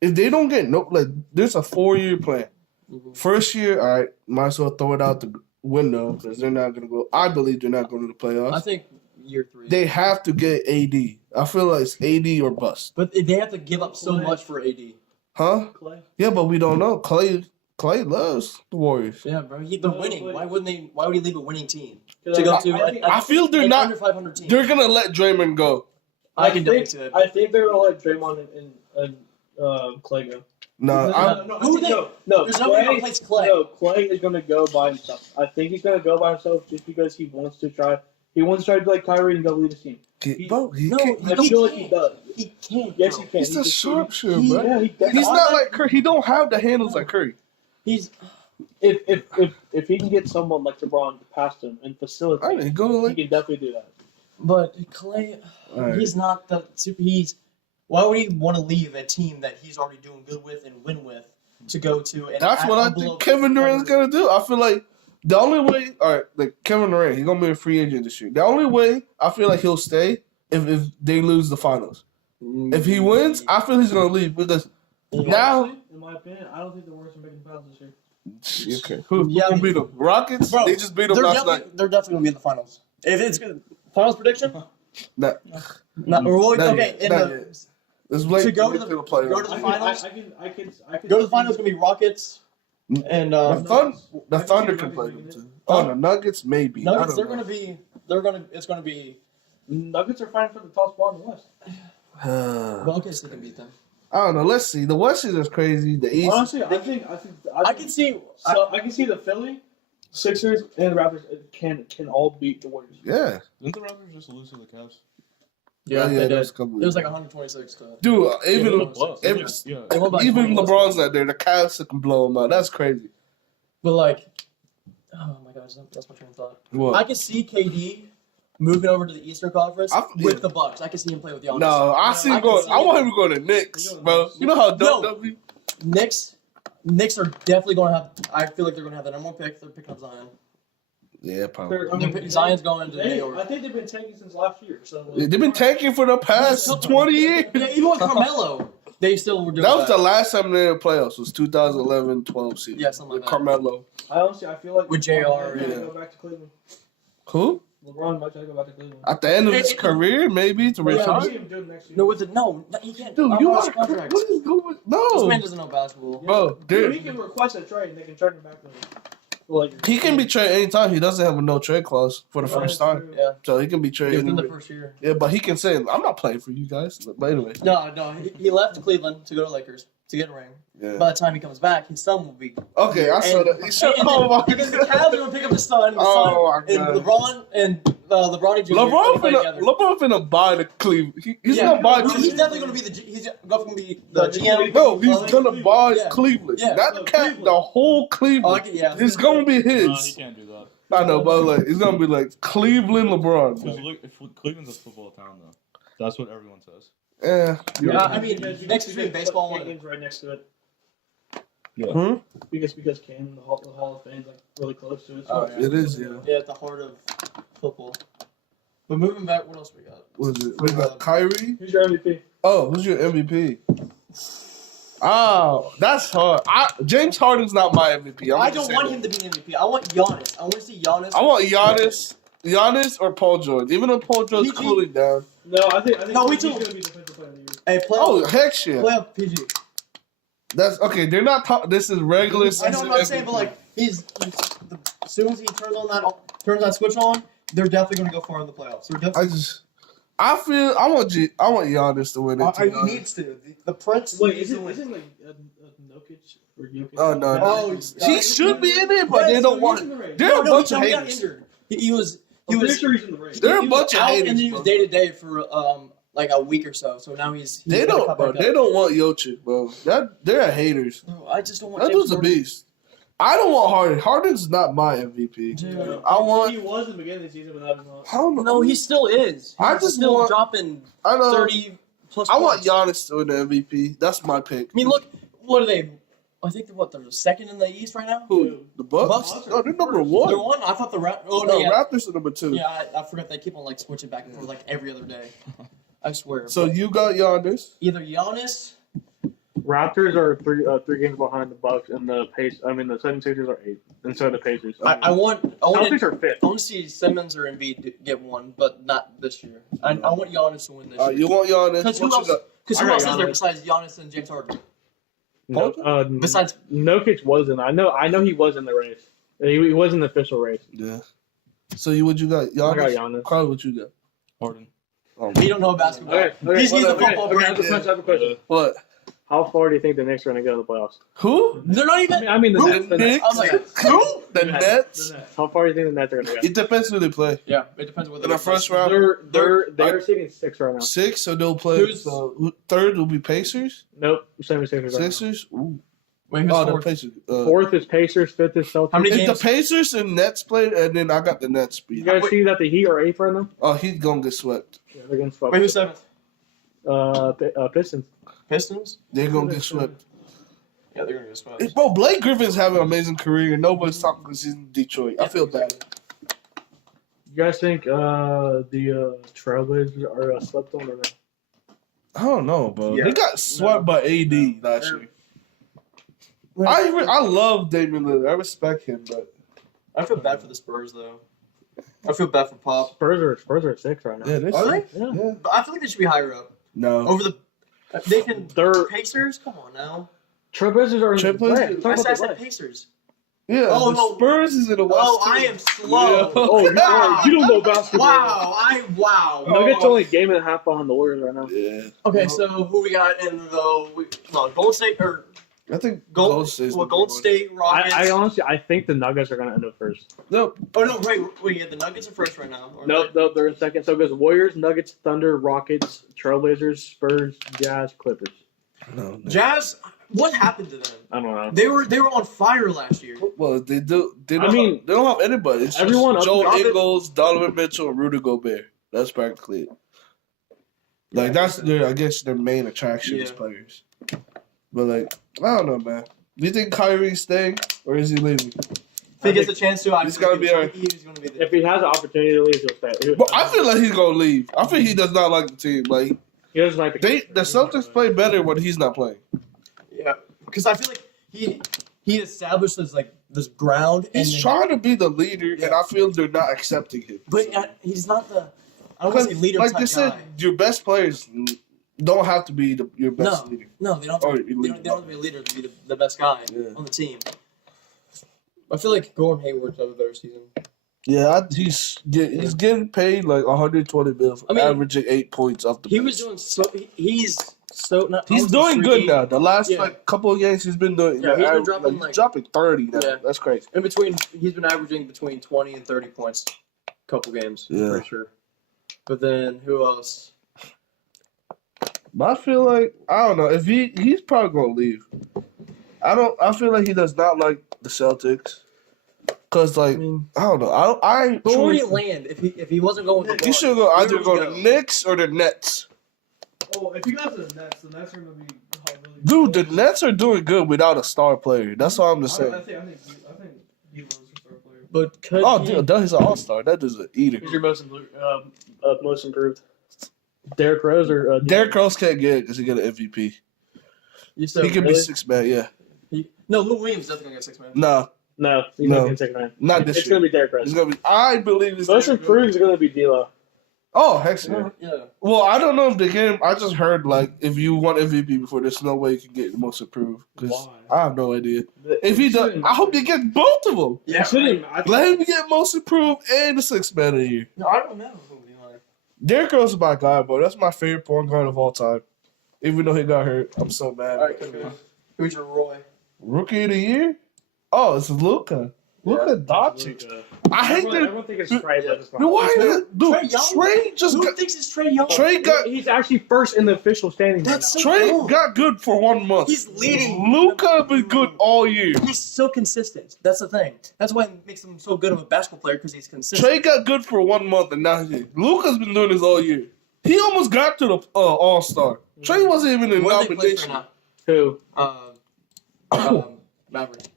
if they don't get there's a 4-year plan. First year, all right, might as well throw it out the window because they're not going to go. I believe they're not going to the playoffs. I think year 3. They have to get AD. I feel like it's AD or bust. But they have to give up so much for AD. Huh? Clay. Yeah, but we don't know. Clay loves the Warriors. Yeah, bro. They're winning. Why would he leave a winning team Because to go I to? think- I feel they're not. under 500 team. They're gonna let Draymond go. I can definitely see that. I think they're gonna let Draymond and Clay go. No, No, There's nobody to replace Clay. No, Clay is gonna go by himself. I think he's gonna go by himself just because he wants to try. He wants to try to be like Kyrie and go lead his team. No, I feel like he does. He can't. Yes, bro. he can. He's a sharpshooter, he- bro. Yeah, He's not like Curry. He don't have the handles like Curry. He's If he can get someone like LeBron to pass him and I facilitate, didn't go to he like. can definitely do that. but Clay. Alright. He's not the super. Why would he want to leave a team that he's already doing good with and win with to go to? And That's what I think Kevin Durant's gonna do. I feel like the only way, all right, like Kevin Durant, he's gonna be a free agent this year. The only way I feel like he'll stay if they lose the finals. If he wins, I feel he's gonna leave because now. in my opinion, I don't think the Warriors are making the playoffs this year. Okay, who beat them? Rockets? Bro, They just beat them last night. They're definitely gonna be in the finals. If it's good, finals prediction. Not, Not, not okay. yet, not yet. It's late To go to the playoffs. go to the finals. I can Go to the finals. Gonna be Rockets and The Thunder can play them too. Oh, the Nuggets maybe. Nuggets. I They're don't gonna be. They're gonna. It's gonna be. Nuggets are fighting for the top spot in the West. know. Well, okay, so they can beat them. I don't know. Let's see. The West is just crazy. The East. Honestly, I can see. I can see the Philly, Sixers, and Raptors can all beat the Warriors. Yeah. Didn't the Raptors just lose to the Cavs? Yeah, they that did. was a couple It was years like ago. 126 to. Dude, Yeah, even it was. even LeBron's not there. The Cavs can blow him out. That's crazy. But like, oh my gosh, that's my train of thought. What? I could see KD moving over to the Eastern Conference with the Bucks. I could see him play with Giannis. No, I see him going. I want him to go to Knicks, bro. You know how dope that be? Knicks are definitely going to have. I feel like they're going to have the number one pick. They're picking up Zion. Yeah, probably. Zion's going to New York. I think they've been tanking since last year. So They've been tanking for the past 20 years. Yeah, even with Carmelo, they still were doing That was the last time they were in the playoffs. Was 2011-12 season. Yeah, something like that. Carmelo. I feel like With JR, LeBron might yeah. go back to Cleveland. Who? LeBron might try to go back to Cleveland. At the end of his career, maybe to I retire. see him doing next year. No, he can't. Dude, I'm you on are. contract. What is going? This man No, doesn't know basketball. bro. He Dude, can request a trade and they can turn him back to him. Like, he can be traded anytime. He doesn't have a no trade clause for the first time, Yeah, so he can be traded. within the anywhere. first year. Yeah, but he can say, "I'm not playing for you guys." But anyway, No, he left Cleveland to go to Lakers to get a ring. yeah. By the time he comes back, his son will be. Okay, I saw that. He said, "Oh my Because the god." Cavs are gonna pick up his son. Oh my And god. LeBron and LeBron Jr. LeBron finna buy the Cleveland. He's gonna buy. No, he's definitely gonna be he's gonna be the GM. No, he's gonna buy Yeah. Cleveland. Yeah. Not the cat, the whole Cleveland. Yeah. It's gonna be No, he his. can't do that. I know, but like it's gonna be like Cleveland LeBron. Because Bro. look, if Cleveland's a football town, though, that's what everyone says. Yeah. Yeah, I mean, next between baseball and Canyon's right next to it. Hmm? Because Canyon, the Hall of Fame's like really close to it. Oh, So yeah. It is, yeah. yeah, at the heart of football. But moving back, what else we got? What is it? We got Kyrie. Who's your MVP? Oh, who's your MVP? Oh, that's hard. James Harden's not my MVP. I don't want him to be an MVP. I want Giannis. I want to see Giannis. I want Giannis or Paul George. Even though Paul George's PG. cooling down. No, I think No, we he's too. going to be defensive player of the year. Hey, Oh, heck yeah. playoff PG. That's okay. They're not. This is regular I season. know what I'm saying, but like he's as soon as he turns that switch on, they're definitely going to go far in the playoffs. They're definitely. I want Giannis to win it. He needs to. The Prince. Wait, needs to win. isn't like Jokic or Jokic? Oh no, Oh, he should be in it, but they don't want. They're a No, bunch he of got haters. injured. He was. I'm pretty sure he's in the race. They're a he bunch was of out, haters. and then he was bro. day to day for like a week or so. So now he's They gonna don't, come bro. back They up. don't want Jokic, bro. They're haters. Bro, I just don't want. That James dude's a Harden. beast. I don't want Harden. Harden's not my MVP. Dude. I want. He was in the beginning of the season, but now he's not. I don't know. No, he still is. I He's just still want- dropping I know. 30 plus. I want points. Giannis to win the MVP. That's my pick. I mean, look, what are they? I think they're second in the East right now. Who? The Bucks? Bucks? No, they're number They're one. one. I thought the Oh no, yeah. Raptors are number two. Yeah, I forgot they keep on like switching back and forth like every other day. I swear. So But you got Giannis. either Giannis. Raptors are three games behind the Bucks, and the 76ers are 8, and so are the Pacers. I want Celtics are 5th. I want to see Simmons or Embiid get one, but not this year. I want Giannis to win this year. You want Giannis? Because who What you else? got? Because I who got else is there Giannis. besides Giannis and James Harden? No, Besides- Jokic wasn't. I know he was in the race. He was in the official race. Yeah. So what you got? Giannis. I got Giannis. Carl, what you got? Harden. Oh, We don't know basketball. Okay, He's a whatever. football Okay, I brain. have a question. what? How far do you think the Knicks are going to go in the playoffs? Who? They're not even. I mean the Who? Nets. The Nets. Knicks? I was like, who? The Nets? How far do you think the Nets are going to go? It depends who they play. Yeah, it depends on whether In the first round, They're sitting 6 right now. 6, so they'll play. Who's- Third will be Pacers. Nope, 76ers. Right now. Sixers. Ooh. Wait, who's Oh, the fourth? Pacers. 4th is Pacers. 5th is Celtics. How many If games? the Pacers and Nets played, and then I got the Nets beat. You guys see that the Heat are 8th right now? Oh, he's gonna get swept. Yeah, they're getting swept. Wait, who's seventh? Pistons. Pistons? They're gonna get swept. Yeah, they're gonna get swept. Bro, Blake Griffin's having an amazing career, and nobody's talking because he's in Detroit. I feel bad. You guys think the Trailblazers are slept on or not? I don't know, bro. Yeah. They got swept by AD last year. I love Damian Lillard. I respect him, but I feel bad for the Spurs though. I feel bad for Pop. Spurs are 6 right now. yeah, Are they? Yeah. Yeah. But I feel like they should be higher up. No. Over the. They can. They're Pacers? Come on now. Trailblazers are in the Trailblazers? West. I said Pacers. Yeah. Oh, the no. Spurs is in the West. Oh, I too. am slow. Yeah. Oh, you don't know basketball. Wow. Nuggets only a game and a half behind the Warriors right now. Yeah. Okay, so who we got in the Golden State or I think Golden State Rockets. I honestly think the Nuggets are gonna end up first. No. Oh no, right. Wait, yeah, the Nuggets are first right now. No, they're in second. So it goes Warriors, Nuggets, Thunder, Rockets, Trailblazers, Spurs, Jazz, Clippers. No. Jazz. What happened to them? I don't know. They were on fire last year. Well, they do. They I mean, they don't have anybody. It's everyone just up Joe top it- Ingles, Donovan Mitchell, and Rudy Gobert. That's practically it. Like that's their, I guess, their main attraction as Yeah. players. But like, I don't know, man. Do you think Kyrie's staying or is he leaving? If he gets a chance to, He's gotta be our- He's gonna be there. If he has an opportunity to leave, he'll stay. But I feel like he's gonna leave. I think he does not like the team. Like he doesn't like the Celtics play better when he's not playing. Yeah, because I feel like he established this ground. He's trying to be the leader, and I feel they're not accepting him. but he's not the. I don't want to say leader like type they said, guy. your best players don't have to be your best leader. No, they don't. Or Have to, they don't have to be a leader to be the best guy Yeah. on the team. I feel like Gordon Hayward's have a better season. Yeah, he's getting paid like $120 million for averaging 8 points off the bench. He was doing so. He's so not. He's doing good now. The last Yeah. couple of games he's been doing. Yeah, he's been dropping, he's dropping 30 now. Yeah. That's crazy. In between, he's been averaging between 20 and 30 points, couple games. Yeah. For sure. But then who else? But I feel like I don't know if he's probably gonna leave. I feel like he does not like the Celtics. Cause like I don't know. I But where would truly, he land if he wasn't going with LeBron? he should go Where either would go he to the Knicks or the Nets. Oh, if you go to the Nets are going to be Dude, the Nets are doing good without a star player. That's all I'm just saying. I think D'Lo's a star player. But could Oh, he, dude, that is an all-star. That is an eater. Who's your most improved? Derrick Rose or Derrick Rose can't get it because he got an MVP. you said He can be really? 6-man, yeah. No, Lou Williams definitely gonna get 6 man. No, No, he's No. not getting second man. not this It's year. gonna be Derrick Rose. It's gonna be. I believe it's Most Derrick improved Rose. is gonna be D'Lo. Oh, heck yeah. Yeah. Well, I don't know if the game. I just heard like if you want MVP before, there's no way you can get most improved. Because Why? I have no idea. If he does, I hope they get both of them. Yeah. Let him get most improved and the 6-man of the year. No, I don't know who would be like. Derrick Rose is my guy, bro. That's my favorite point guard of all time. Even though he got hurt, I'm so mad. All right, who's your Roy? Rookie of the year? Oh, it's Luka. Luka Doncic. I hate that. Everyone thinks it's Trey, but it's not. Dude, why is it? Dude, Trae Young? Trey just Who got. thinks it's Trey Young? Trey got. He's actually first in the official standings. That's right so Trey dumb. got good for 1 month. He's leading. Luka been good all year. He's so consistent. That's the thing. That's why it makes him so good of a basketball player because he's consistent. Trey got good for 1 month and now Luka's been doing this all year. He almost got to the All-Star. Trey wasn't even in Where do they play nomination. right Who? now? Mavericks.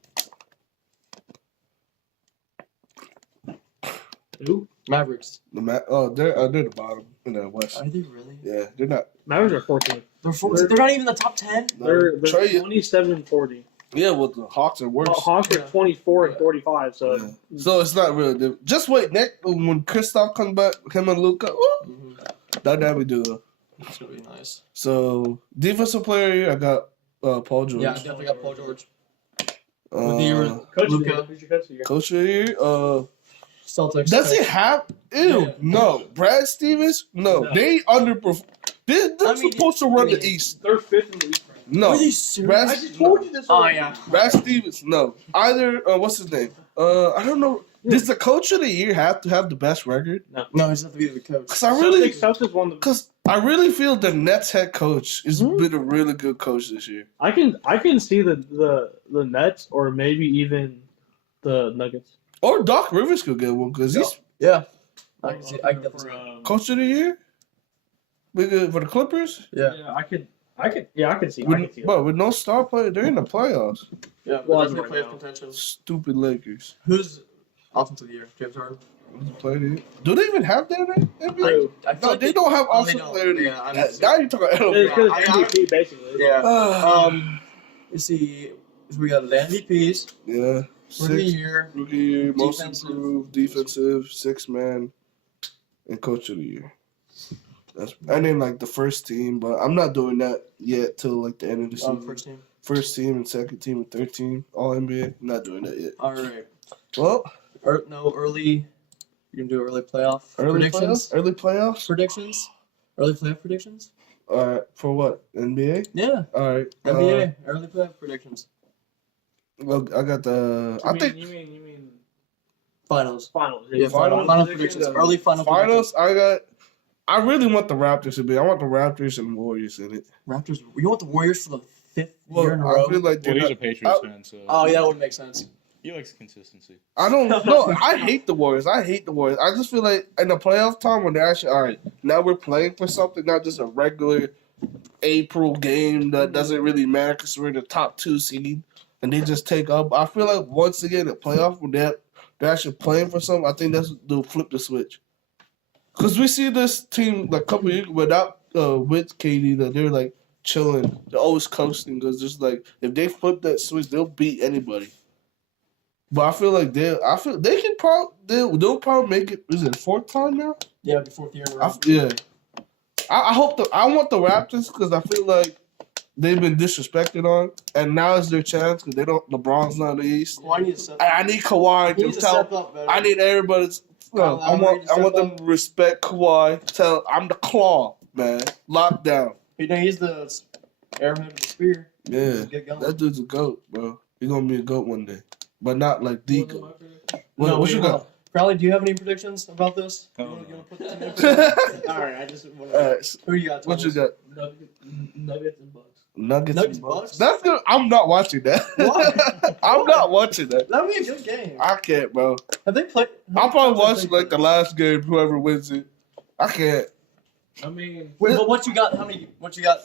Who? Mavericks. They're the bottom in the West. Are they really? Yeah, they're not. Mavericks are 14. They're not even in the top 10. They're Trey. 27 and 40. Yeah, well, the Hawks are worse. Hawks are 24 and 45. So Yeah. So it's not really different. Just wait, Nick. When Kristaps comes back, him and Luka, dynamic duo. That's gonna be nice. So defensive player, here, I got Paul George. Yeah, I definitely got Paul George. coach Luka. Who's your coach of the year? Coach of the year. Celtics. Does it have? Ew, Yeah. no. Brad Stevens, no. No. They underperform. They're mean, supposed to run I mean- the East. They're fifth in the East. Right No. Are you serious? Brad, I just told you this. Oh already. yeah. Brad Stevens, no. Either what's his name? I don't know. Does the coach of the year have to have the best record? No, he's not to be the coach. Cause I really, Celtics won the. cause I really feel the Nets head coach has been a really good coach this year. I can see the Nets or maybe even the Nuggets. Or Doc Rivers could get one because he's Yeah. I can see. I can definitely see. coach of the year. For the Clippers, Yeah. I could see. I can see that. but with no star player, they're in the playoffs. Yeah. Well, Well, right play now. contention. Stupid Lakers. Who's offensive of the year? James Harden. Do they even have that in NBA? Who? I feel No, like they don't have Oh, they offensive don't. player. Yeah, I Now know. now you're talking about It's NBA. because MVP basically. Yeah. Let's see. We got the MVPs. Yeah. Rookie Six, year. rookie year, most Defensive. improved, defensive, 6-man, and coach of the year. I named like the first team, but I'm not doing that yet till like the end of the season. First team. First team and second team and third team, all NBA. I'm not doing that yet. All right. Well, No early. You can do early playoff early predictions. playoffs. Early playoffs. Predictions. Early playoff predictions? All right, for what? NBA? Yeah. All right. NBA early playoff predictions. Well, I got the. I think You mean Finals. finals? Yeah, Finals final predictions. Early final finals. I really want the Raptors to be. I want the Raptors and Warriors in it. predictions. Raptors. You want the Warriors for the 5th Well, year in a I row? feel like they're Well, he's not- a Patriots I- fan, so Oh, yeah, that would make sense. he likes consistency. I don't know. I hate the Warriors. I just feel like in the playoff time when they're actually all right. Now we're playing for something, not just a regular April game that doesn't really matter because we're in the top 2 seed and they just take up. I feel like once again the playoff when they're actually playing for something, I think they'll flip the switch. Because we see this team like a couple years without with KD that they're like chilling, they're always coasting because just like if they flip that switch, they'll beat anybody. But I feel like they can they'll probably make it. Is it 4th time now? Yeah, the 4th year in a row. Yeah. I want the Raptors because I feel like they've been disrespected on, and now is their chance because LeBron's not in the East. Kawhi needs to step I need Kawhi He to needs to step up, better. I need everybody. Kyle I Lowry to want step them to respect Kawhi. Tell I'm the claw, man. Lockdown. You know, he's the arrowhead of the spear. Yeah, Get going. that dude's a goat, bro. He's gonna be a goat one day, but not like the goat. No, What you got? Crowley, do you have any predictions about this? Oh, You wanna no. put that in? Alright, I just want All right, Who do you got? what you Thomas? got? Nuggets and Bucks. Nuggets. Nuggets, and Bucks? That's good. I'm not watching that. Why? I'm not watching that. That would be a good game. I can't, bro. Have they played? I'll probably watch like the last game. Whoever wins it. I can't. I mean, Wait, but what you got? What you got?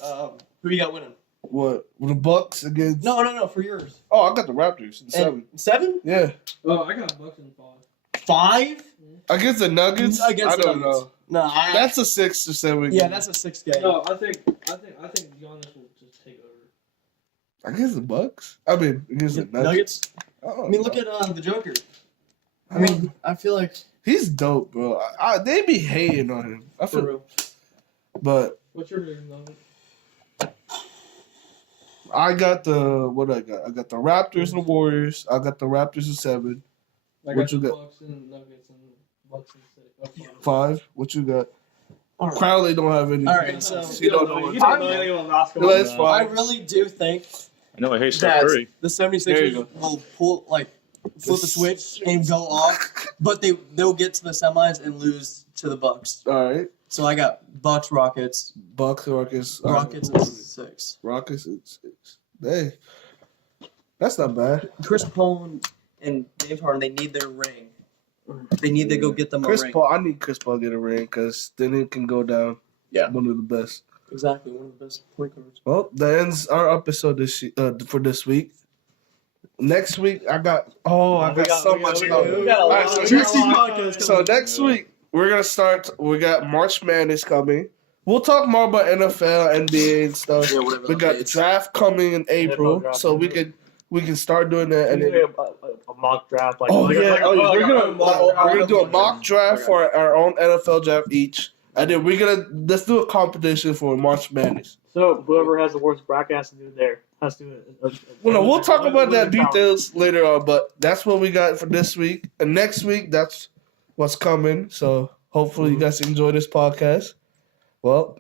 Who you got winning? What? The Bucks against? No, for yours. Oh, I got the Raptors in 7. And 7? Yeah. oh, I got Bucks and 5. 5? Against the Nuggets? Against I the don't Nuggets. know. No, That's a 6 or 7. yeah, game. that's a 6 game. No, I think Giannis will just take over. Against the Bucks? I mean, against the Nuggets. Nuggets. I mean, look at the Joker. I mean, I feel like He's dope, bro. They be hating on him. I for feel, real. What's your name, Nuggets? I got the what I got. I got the Raptors and Warriors. I got the Raptors in 7. I What got you the got? Bucks and Nuggets and Bucks and 6. 5. What you got? All right. Crowley don't have any. All right, so He don't know what. You don't know anything about basketball. That's I fine. really do think I know I hate Steph that Curry. the There you 76ers go. will flip the switch and go off, but they'll get to the semis and lose to the Bucks. All right. So I got Bucks, Rockets, Bucks, Rockets. Rockets in 6. Rockets in 6. Hey, that's not bad. Chris Paul and James Harden, they need their ring. They need to go get them a Chris ring. Paul, I need Chris Paul to get a ring because then it can go down. Yeah. One of the best. Exactly, one of the best point guards. Well, that ends our episode for this week. Next week, I got so much stuff. We got a All right, lot so of next podcasts So next week we're gonna start. We got March Madness coming. We'll talk more about NFL, NBA, and stuff. Yeah, whatever. We got the draft coming in April, draft. so we can start doing that. And then, a mock draft. Like, we're like gonna do a mock draft for our own NFL draft each, and then let's do a competition for March Madness. So whoever has the worst bracket has to do there. Has to do it. Well, no, we'll talk about that details later on, but that's what we got for this week. And next week, that's what's coming. So hopefully you guys enjoy this podcast. Well,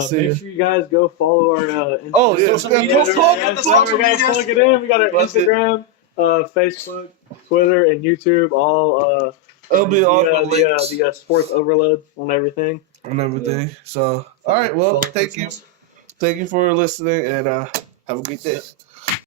see ya. Make sure you guys go follow our. Oh, yeah. social Yeah, media. go plug the social We gotta medias. plug it in. We got our That's it. Instagram, Facebook, Twitter, and YouTube. All It'll be on the links the Sports Overload on everything. and everything. So, all right. Well, thank you for listening, and have a great day.